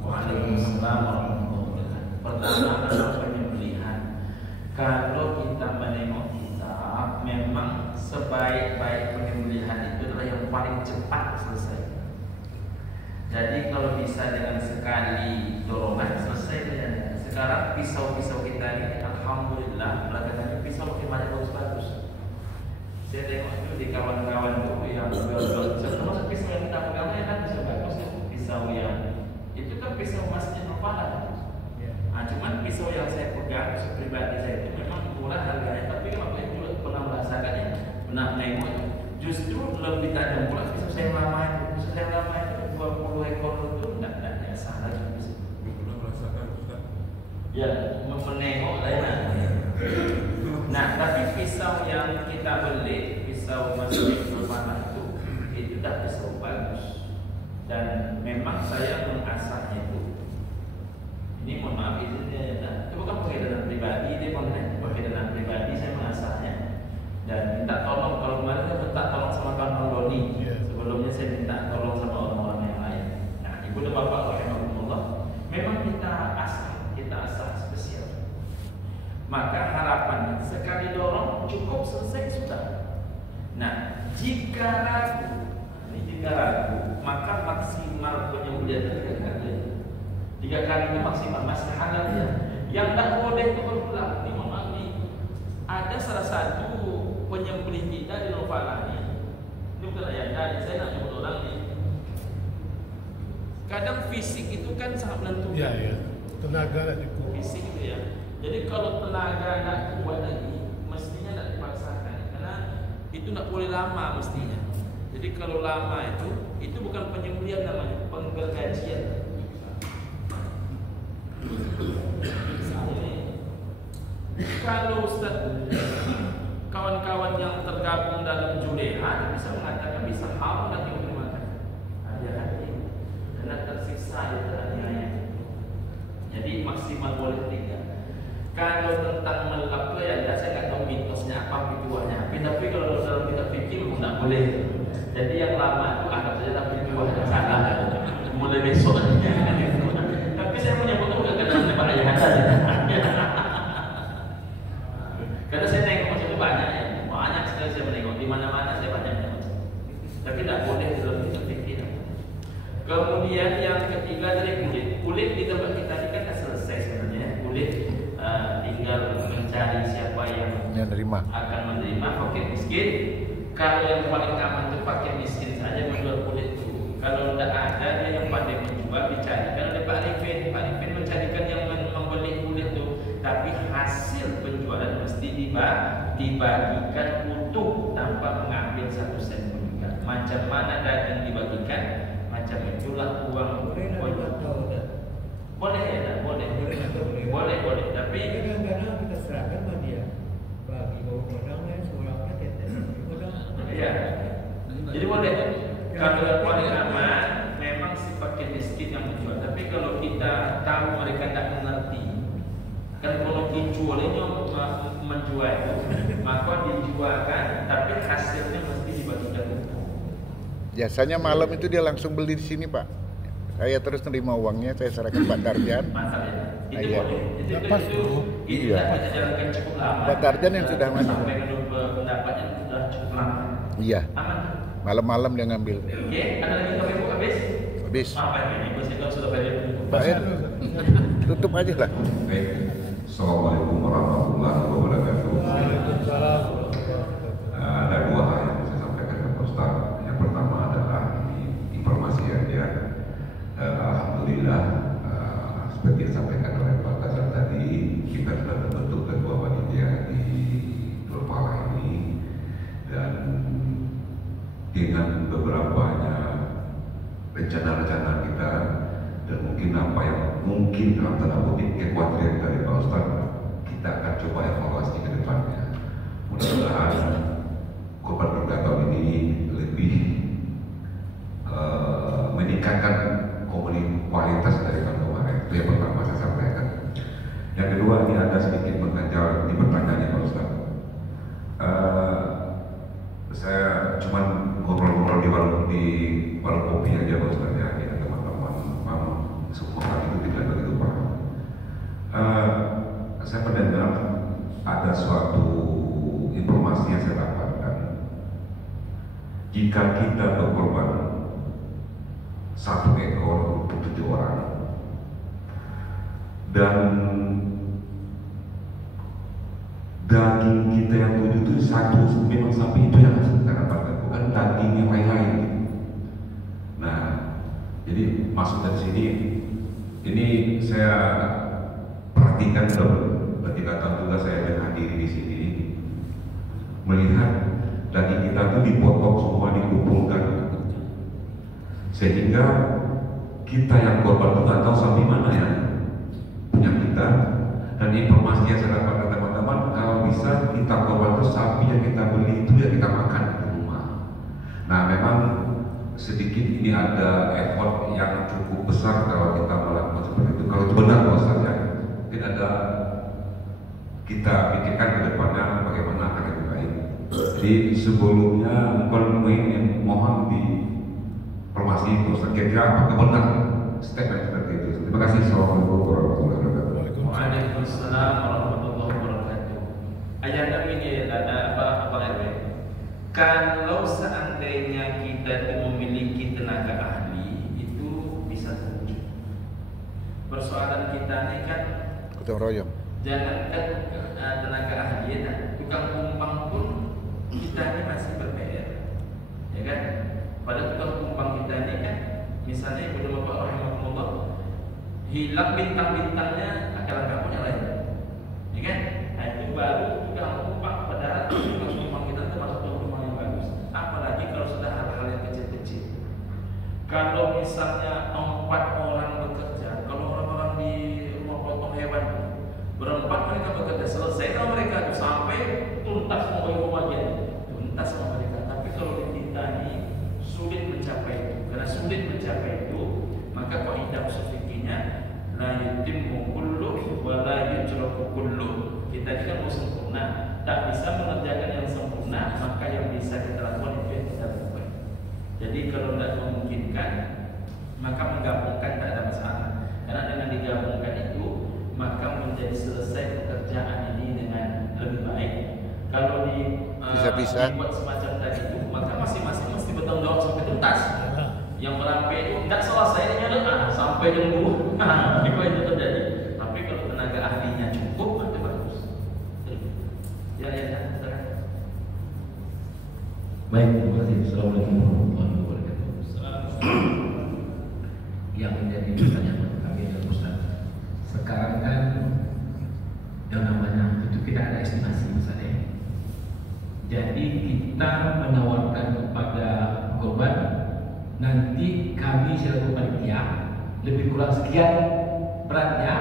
Waalaikumsalam warahmatullahi wabarakatuh. Pertama adalah penyembelihan. Kalau kita menengok kitab, memang sebaik-baik penyembelihan itu adalah yang paling cepat selesai. Jadi kalau bisa dengan sekali dorongan selesai dengan. Sekarang pisau-pisau kita ini alhamdulillah belakangan pisau makin banyak bagus-bagus. Saya tengok itu di kawan-kawan itu yang jual-jual pisau, termasuk pisau yang kita pegang kan pisau bagus ya. Pisau yang itu kan pisau masjid Nopala. Nah, cuman pisau yang saya pegang, pisau pribadi saya itu memang murah harganya, tapi waktu itu juga pernah merasakannya, pernah nengok justru lebih tajam pula pisau saya lama itu. Pisau saya lama itu 20 ekor itu tidak biasa lagi. Pernah merasakan Ustaz? Ya, menengok lain. Nah, tapi pisau yang kita beli, pisau masjid Nopala itu dah pisau bagus. Dan memang saya mengasahnya itu. Ini mohon maaf izinnya ya, itu bukan pekerjaan pribadi, dia pekerjaan pribadi saya mengasahnya dan minta tolong. Kalau kemarin saya minta tolong sama kawan Doni, sebelumnya saya minta tolong sama orang-orang yang lain. Nah, ibu dan bapak rahimahumullah, memang kita asah spesial. Maka harapan sekali dorong cukup selesai sudah. Nah, jika ragu, maka maksimal penyembelihan 3 kali. 3 kali itu maksimal, masih halal ya. Yang tak boleh itu berulang. Ini mohon maaf nih. Ada salah satu penyembelih kita di Nopala nih. Ini bukan ayah dari saya nak nyebut orang nih. Kadang fisik itu kan sangat menentukan. Iya. Tenaga lah cukup. Fisik itu ya. Jadi kalau tenaga nak kuat lagi, mestinya tidak dipaksakan karena itu tak boleh lama mestinya. Jadi kalau lama itu bukan penyembelihan namanya, penggergajian. Kalau Ustaz, kawan-kawan yang tergabung dalam Juleha bisa mengatakan bisa haram dan tidak dimakan. Hati-hati, karena tersiksa ya teraniaya. Jadi maksimal boleh 3. Kalau tentang melap ya, saya nggak tahu mitosnya apa, ritualnya. Tapi kalau boleh. Jadi yang lama itu anggap saja tapi buah yang salah. Mulai besok. Tapi saya punya foto nggak kenal Pak Ayah saja. Karena saya nengok macam itu banyak sekali saya menengok di mana-mana saya banyak. Tapi tidak boleh dalam pikiran. Kemudian yang ketiga dari kulit di tempat kita ini kan selesai sebenarnya. Kulit tinggal mencari siapa yang akan menerima paket miskin. Kalau yang paling aman itu paket miskin saja menjual kulit itu. Kalau tidak ada dia yang pandai menjual dicarikan oleh Pak Arifin mencarikan yang membeli kulit itu. Tapi hasil penjualan mesti dibagikan utuh tanpa mengambil 1 sen pun juga. Macam mana daging dibagikan, macam itulah uang. Boleh ya, boleh. Tapi kadang-kadang kita serahkan sama dia bagi orang lain seorangnya tetes. Iya. Jadi boleh. Kalau yang paling aman memang si paket miskin yang menjual. Tapi kalau kita tahu mereka tidak mengerti, kan kalau dijual ini menjual, maka dijualkan, tapi hasilnya mesti dibagikan. Biasanya malam itu dia langsung beli di sini, Pak. Saya terus nerima uangnya, saya serahkan Pak Darjan. Mantap ya. Itu Iya. boleh. Itu Iya. kita jalankan cukup lama. Pak Darjan yang sudah mana? Sampai menurut pendapatnya sudah cukup lama. Iya. Aman. Malam-malam dia ngambil. Oke, ada lagi kopi Bu habis? Habis. Apa ini? Bos itu sudah bayar. Pak tutup aja lah. Baik. Assalamualaikum warahmatullahi wabarakatuh. Ada 2 hal yang saya sampaikan ke Pak Ustaz. Yang pertama adalah informasi aja. Alhamdulillah, seperti yang disampaikan oleh Pak Kasar tadi, kita sudah terbentuk ketua panitia di Lopala ini, dan dengan beberapanya rencana-rencana kita dan mungkin apa yang mungkin dalam tanda kutip kekhawatiran dari Pak Ustaz, kita akan coba evaluasi ke depannya. Mudah-mudahan korban bergagal ini lebih meningkatkan kualitas dari tahun kemarin. Itu yang pertama saya sampaikan. Yang kedua, ini ada sedikit mengejar di pertanyaannya Pak Ustaz. Saya cuma ngobrol-ngobrol di warung kopi aja Pak Ustaz ya, dengan teman-teman. Memang semua hal itu tidak begitu paham. Saya mendengar ada suatu informasi yang saya dapatkan. Jika kita berkorban 1 ekor untuk 7 orang dan daging kita yang 7 itu 1 memang sapi itu yang kita dapatkan, bukan daging yang lain-lain. Nah, jadi maksud dari sini ini saya perhatikan ketika juga saya menghadiri di sini, melihat daging kita itu dipotong semua, dikumpulkan, sehingga kita yang korban itu nggak tahu sapi mana yang punya kita. Dan informasi yang saya dapatkan teman-teman, kalau bisa kita korban itu sapi yang kita beli itu yang kita makan di rumah. Nah, memang sedikit ini ada effort yang cukup besar kalau kita melakukan seperti itu. Kalau itu benar Pak Ustaz ya, mungkin ada kita pikirkan ke depannya bagaimana akan lebih baik. Jadi sebelumnya mohon di informasi Pak Ustaz, kira-kira apakah benar statement seperti itu. Terima kasih. Assalamualaikum warahmatullahi wabarakatuh. Waalaikumsalam warahmatullahi wabarakatuh. Ayat ini ada apa lagi? Kalau seandainya kita itu memiliki tenaga ahli, itu bisa terwujud. Persoalan kita ini kan Gotong royong. jangankan tenaga ahli, tukang kumpang pun kita ini masih ber-PR, ya kan? Pada tukang kumpang kita ini kan, misalnya Ibu Bapak rahimahullah, hilang bintang-bintangnya, akalan kamu yang lain, ya kan? Nah itu baru tukang kumpang, padahal tukang kumpang kita termasuk tukang kumpang yang bagus. Apalagi kalau sudah hal-hal yang kecil-kecil. Kalau misalnya 4 orang bekerja, kalau orang-orang di rumah potong hewan berempat mereka bekerja, selesai kalau mereka sampai tuntas mau pembagian, tuntas sama mereka. Tapi kalau di kita ini sulit mencapai itu, karena sulit mencapai itu, maka kaidah usul fikihnya la yutimmu kullu wa la yujraku kullu. Kita ini kan mau sempurna, tak bisa mengerjakan yang sempurna, maka yang bisa kita lakukan itu Jadi kalau tidak memungkinkan, maka menggabungkan tak ada masalah. Karena dengan digabungkan itu, maka menjadi selesai pekerjaan ini dengan lebih baik. Kalau dibuat semacam tadi itu, maka masing-masing mesti bertanggung jawab sampai tuntas. Yang merampai itu tidak selesai doa sampai jam 2. Itu yang terjadi. Tapi kalau tenaga ahlinya cukup, itu bagus. Ya. Baik, terima kasih. Assalamualaikum warahmatullahi wabarakatuh. Yang menjadi pertanyaan kami adalah Ustaz, sekarang kan yang namanya itu kita ada estimasi misalnya. Jadi kita menawarkan kepada korban, nanti kami selaku panitia lebih kurang sekian beratnya,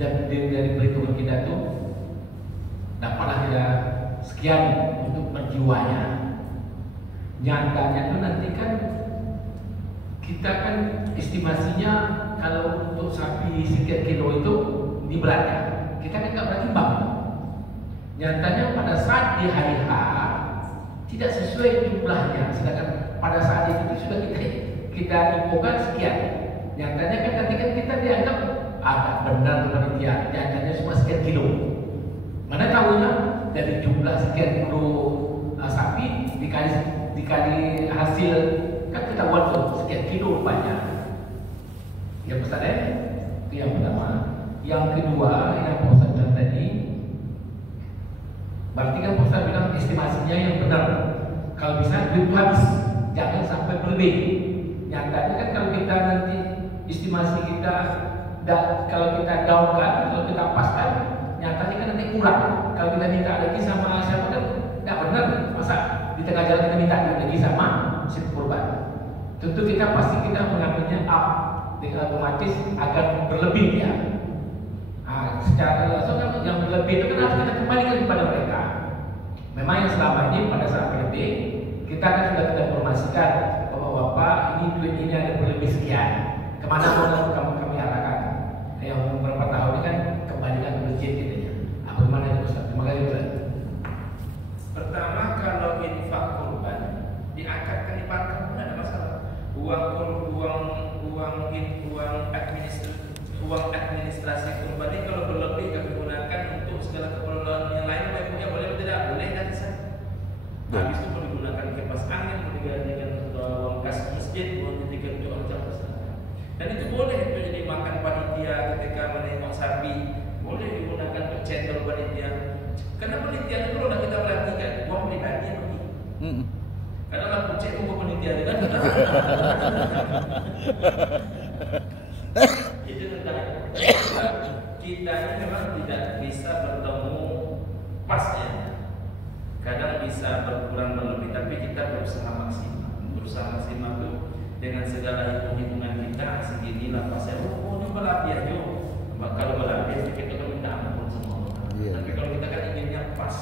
dan dari perhitungan kita tuh dapatlah kita sekian untuk perjiwanya. Nyatanya tuh nanti kan kita kan estimasinya kalau untuk sapi sekian kilo itu di beratnya kita kan nggak bertimbang. Nyatanya pada saat di hari H tidak sesuai jumlahnya, sedangkan pada saat itu sudah kita infokan sekian. Nyatanya kan nanti kan kita dianggap agak benar panitia, nyatanya semua sekian kilo. Mana tahunya dari jumlah sekian kilo sapi dikali hasil kan ketahuan tuh sekian kilo banyak. Yang besar itu yang pertama. Yang kedua yang Pak Ustaz bilang tadi, berarti kan Pak Ustaz bilang estimasinya yang benar. Kalau bisa duit habis, jangan sampai berlebih. Nyatanya kan kalau kita nanti estimasi kita kalau kita downkan, kalau kita paskan, nyatanya kan nanti kurang. Kalau kita minta lagi sama siapa kan nggak benar. Masa di tengah jalan kita minta lagi sama si korban? Tentu kita pasti kita mengambilnya up dengan otomatis agar berlebih ya. Nah, secara langsung kan yang berlebih itu kan harus kita kembalikan kepada mereka. Memang yang selama ini pada saat berlebih kita kan sudah kita informasikan bahwa Bapak ini duit ini ada berlebih sekian. Kemana mau kami arahkan? Yang beberapa tahun ini kan kembalikan ke masjid gitu ya. Bagaimana itu Ustaz? Terima kasih Ustaz. Pertama, kalau infak kurban diangkatkan di pangkat tidak ada masalah. Uang administrasi kurban ini kalau berlebih kami gunakan untuk segala keperluan yang lain, baiknya boleh atau tidak boleh dan bisa. Habis itu boleh digunakan kipas angin, boleh dengan uang kas masjid, boleh diganti uang jam besar. Dan itu boleh untuk jadi makan panitia ketika menengok sapi, boleh digunakan untuk cendol panitia. Karena panitia itu kalau kita perhatikan uang pribadi yang pergi. Karena lah pucet itu bukan panitia kan. Itu tentang kita ini memang tidak bisa bertemu pas ya. Kadang bisa berkurang berlebih, tapi kita berusaha maksimal. Berusaha maksimal itu dengan segala hitung-hitungan kita seginilah pasnya. Oh ini berlapis yuk. Kalau berlapis kita kan minta ampun semua orang. Tapi kalau kita kan inginnya pas.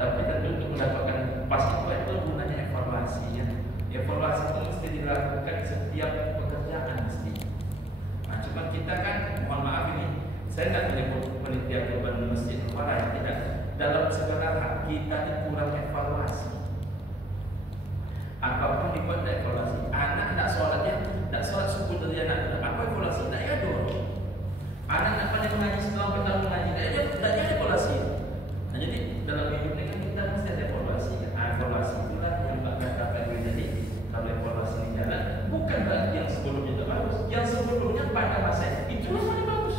Tapi tentu untuk mendapatkan pas itu gunanya evaluasi ya. Evaluasi itu mesti dilakukan setiap pekerjaan mesti. Nah, cuma kita kan mohon maaf ini, saya tidak menyebut panitia kurban masjid Al-Farah, tidak. Dalam segala hal kita ini kurang evaluasi. Apapun dibuat dari evaluasi. Anak tidak sholatnya, tidak sholat subuh dari anak. Apa evaluasi? Tidak ya dong. Anak nak pandai mengaji setelah kita mengaji, tidak ada evaluasi. Nah jadi dalam hidup ini kan kita mesti ada evaluasi. Evaluasi itulah yang bakal dapat jadi kalau evaluasi ini jalan, bukan berarti yang sebelumnya itu bagus. Yang sebelumnya pada masa itu masih bagus.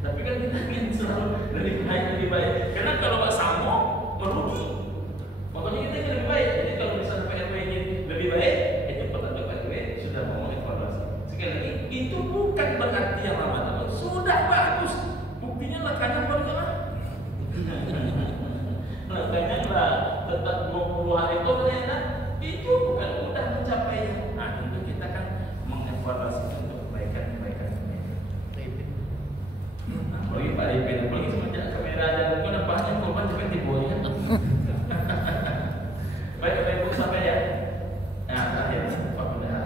Tapi kan kita ingin selalu lebih baik. Karena kalau nggak sama merugi. Makanya kita ingin lebih baik. Jadi kalau misalnya Pak RW ingin lebih baik, itu petanda Pak RW sudah mau evaluasi. Sekali lagi, itu bukan berarti yang lama teman sudah bagus. Buktinya lekanya bagaimana? Lekanya lah tetap 20 hari itu enak. Itu bukan mudah mencapainya. Nah, tentu kita kan mengevaluasi untuk kebaikan-kebaikan. Nah, bagi Pak Ipin, bagi semenjak kamera ada bukan nampaknya korban juga dibuatnya. Baik, Bapak Ibu sampai ya. Nah, terakhir Pak Bunda.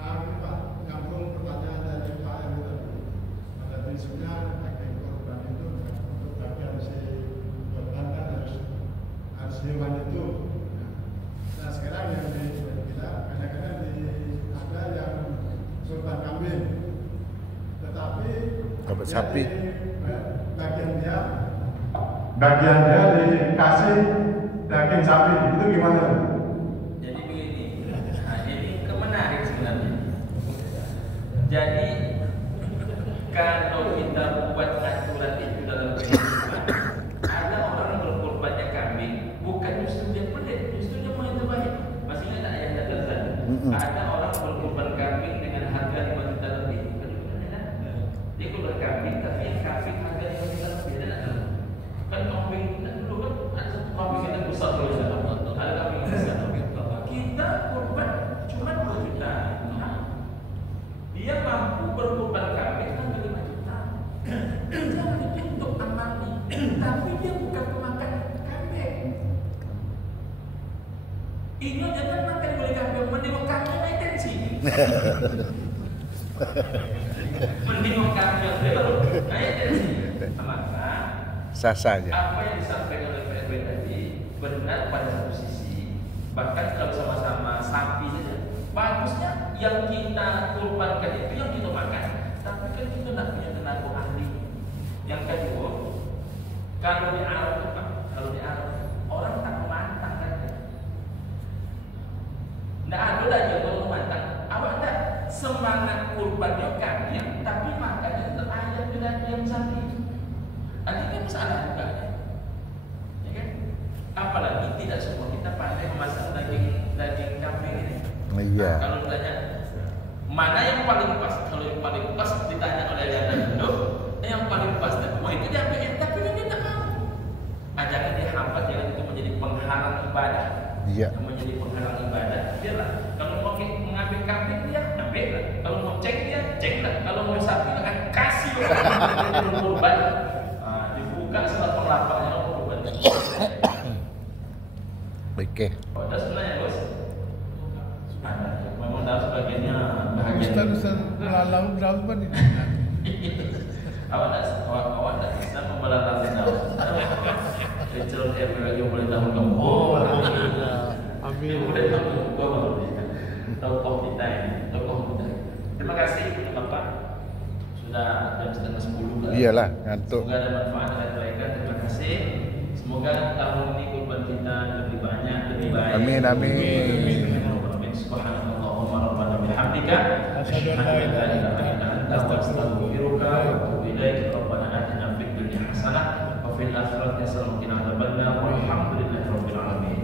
Pak, nyambung pertanyaan dari Pak M tadi. Pada prinsipnya daging korban itu untuk bagian si korban kan harus hewan itu. sekarang yang di kita kadang-kadang ada yang kurban kambing, tetapi Dapat sapi. bagian dia dikasih daging sapi, itu gimana? Jadi begini, nah, ini menarik sebenarnya. Jadi kalau kita buat aturan itu dalam kehidupan, ada orang berkorbannya kambing, bukan justru dia pelit, justru dia mau yang terbaik. Masih ingat tak yang datang tadi? Ada orang berkorban kambing dengan harga 5 juta lebih. Dia korban kambing, tapi yang kambing harga 5 juta lebih. Dia tak tahu. Kan kambing dulu kan ada satu kambing yang besar dulu, ada kambing yang besar. Kita korban cuma 2 juta. Dia mampu berkorban kambing harga 5 juta. Jangan itu untuk amani, tapi dia bukan pemakan kambing. Ini jangan makan boleh kambing, menengok kambing naik tensi. Menengok kambing baru naik tensi. Maka Sah saja. apa yang disampaikan oleh Pak RW tadi benar pada satu sisi. Bahkan kalau sama-sama sapi saja, bagusnya yang kita kurbankan itu yang kita makan. Tapi kan kita tidak punya tenaga ahli. Yang kedua, kalau di Arab itu Pak, kalau di Arab orang tak memantang kan? Tidak ada lagi orang memantang. Awak tak semangat kurbannya kambing, tapi makannya tetap ayam dan ayam sapi. Ini kan salah juga, ya kan? Apalagi tidak semua kita pandai memasak daging kambing ini. Iya. Kalau ditanya mana yang paling pas, kalau yang paling pas ditanya oleh Liana Indo, yang paling pas dan itu diambil, tapi dia tidak mau. Jangan dihambat, jangan itu menjadi penghalang ibadah. Iya. Yang menjadi penghalang ibadah, biarlah. Kalau mau mengambil kambing dia ambil lah. Kalau mau cek dia cek lah. Kalau mau sapi akan kasih orang kurban. Dibuka setelah penglapaknya orang kurban. Oke. Oh, ada sebenarnya bos. Ada. Memang dalam sebagainya bahagia. Ustaz melalau berapa nih? Awak tak bisa membalas daun. Calon RW lagi boleh tahu kamu. Amin. Boleh tahu kamu. Tokoh kita ini, tokoh kita. Terima kasih untuk Bapak. Sudah jam 9:30. Iyalah, ngantuk. Semoga ada manfaat dan kebaikan. Terima kasih. Semoga tahun ini kurban kita lebih banyak, lebih baik. Amin, amin. Subhanallahumma rabbana bihamdika asyhadu an la ilaha illa anta astaghfiruka wa atubu ilaik. Rabbana atina fid dunya hasanah wa fil akhirati hasanah wa qina adzabannar. Walhamdulillahi rabbil alamin.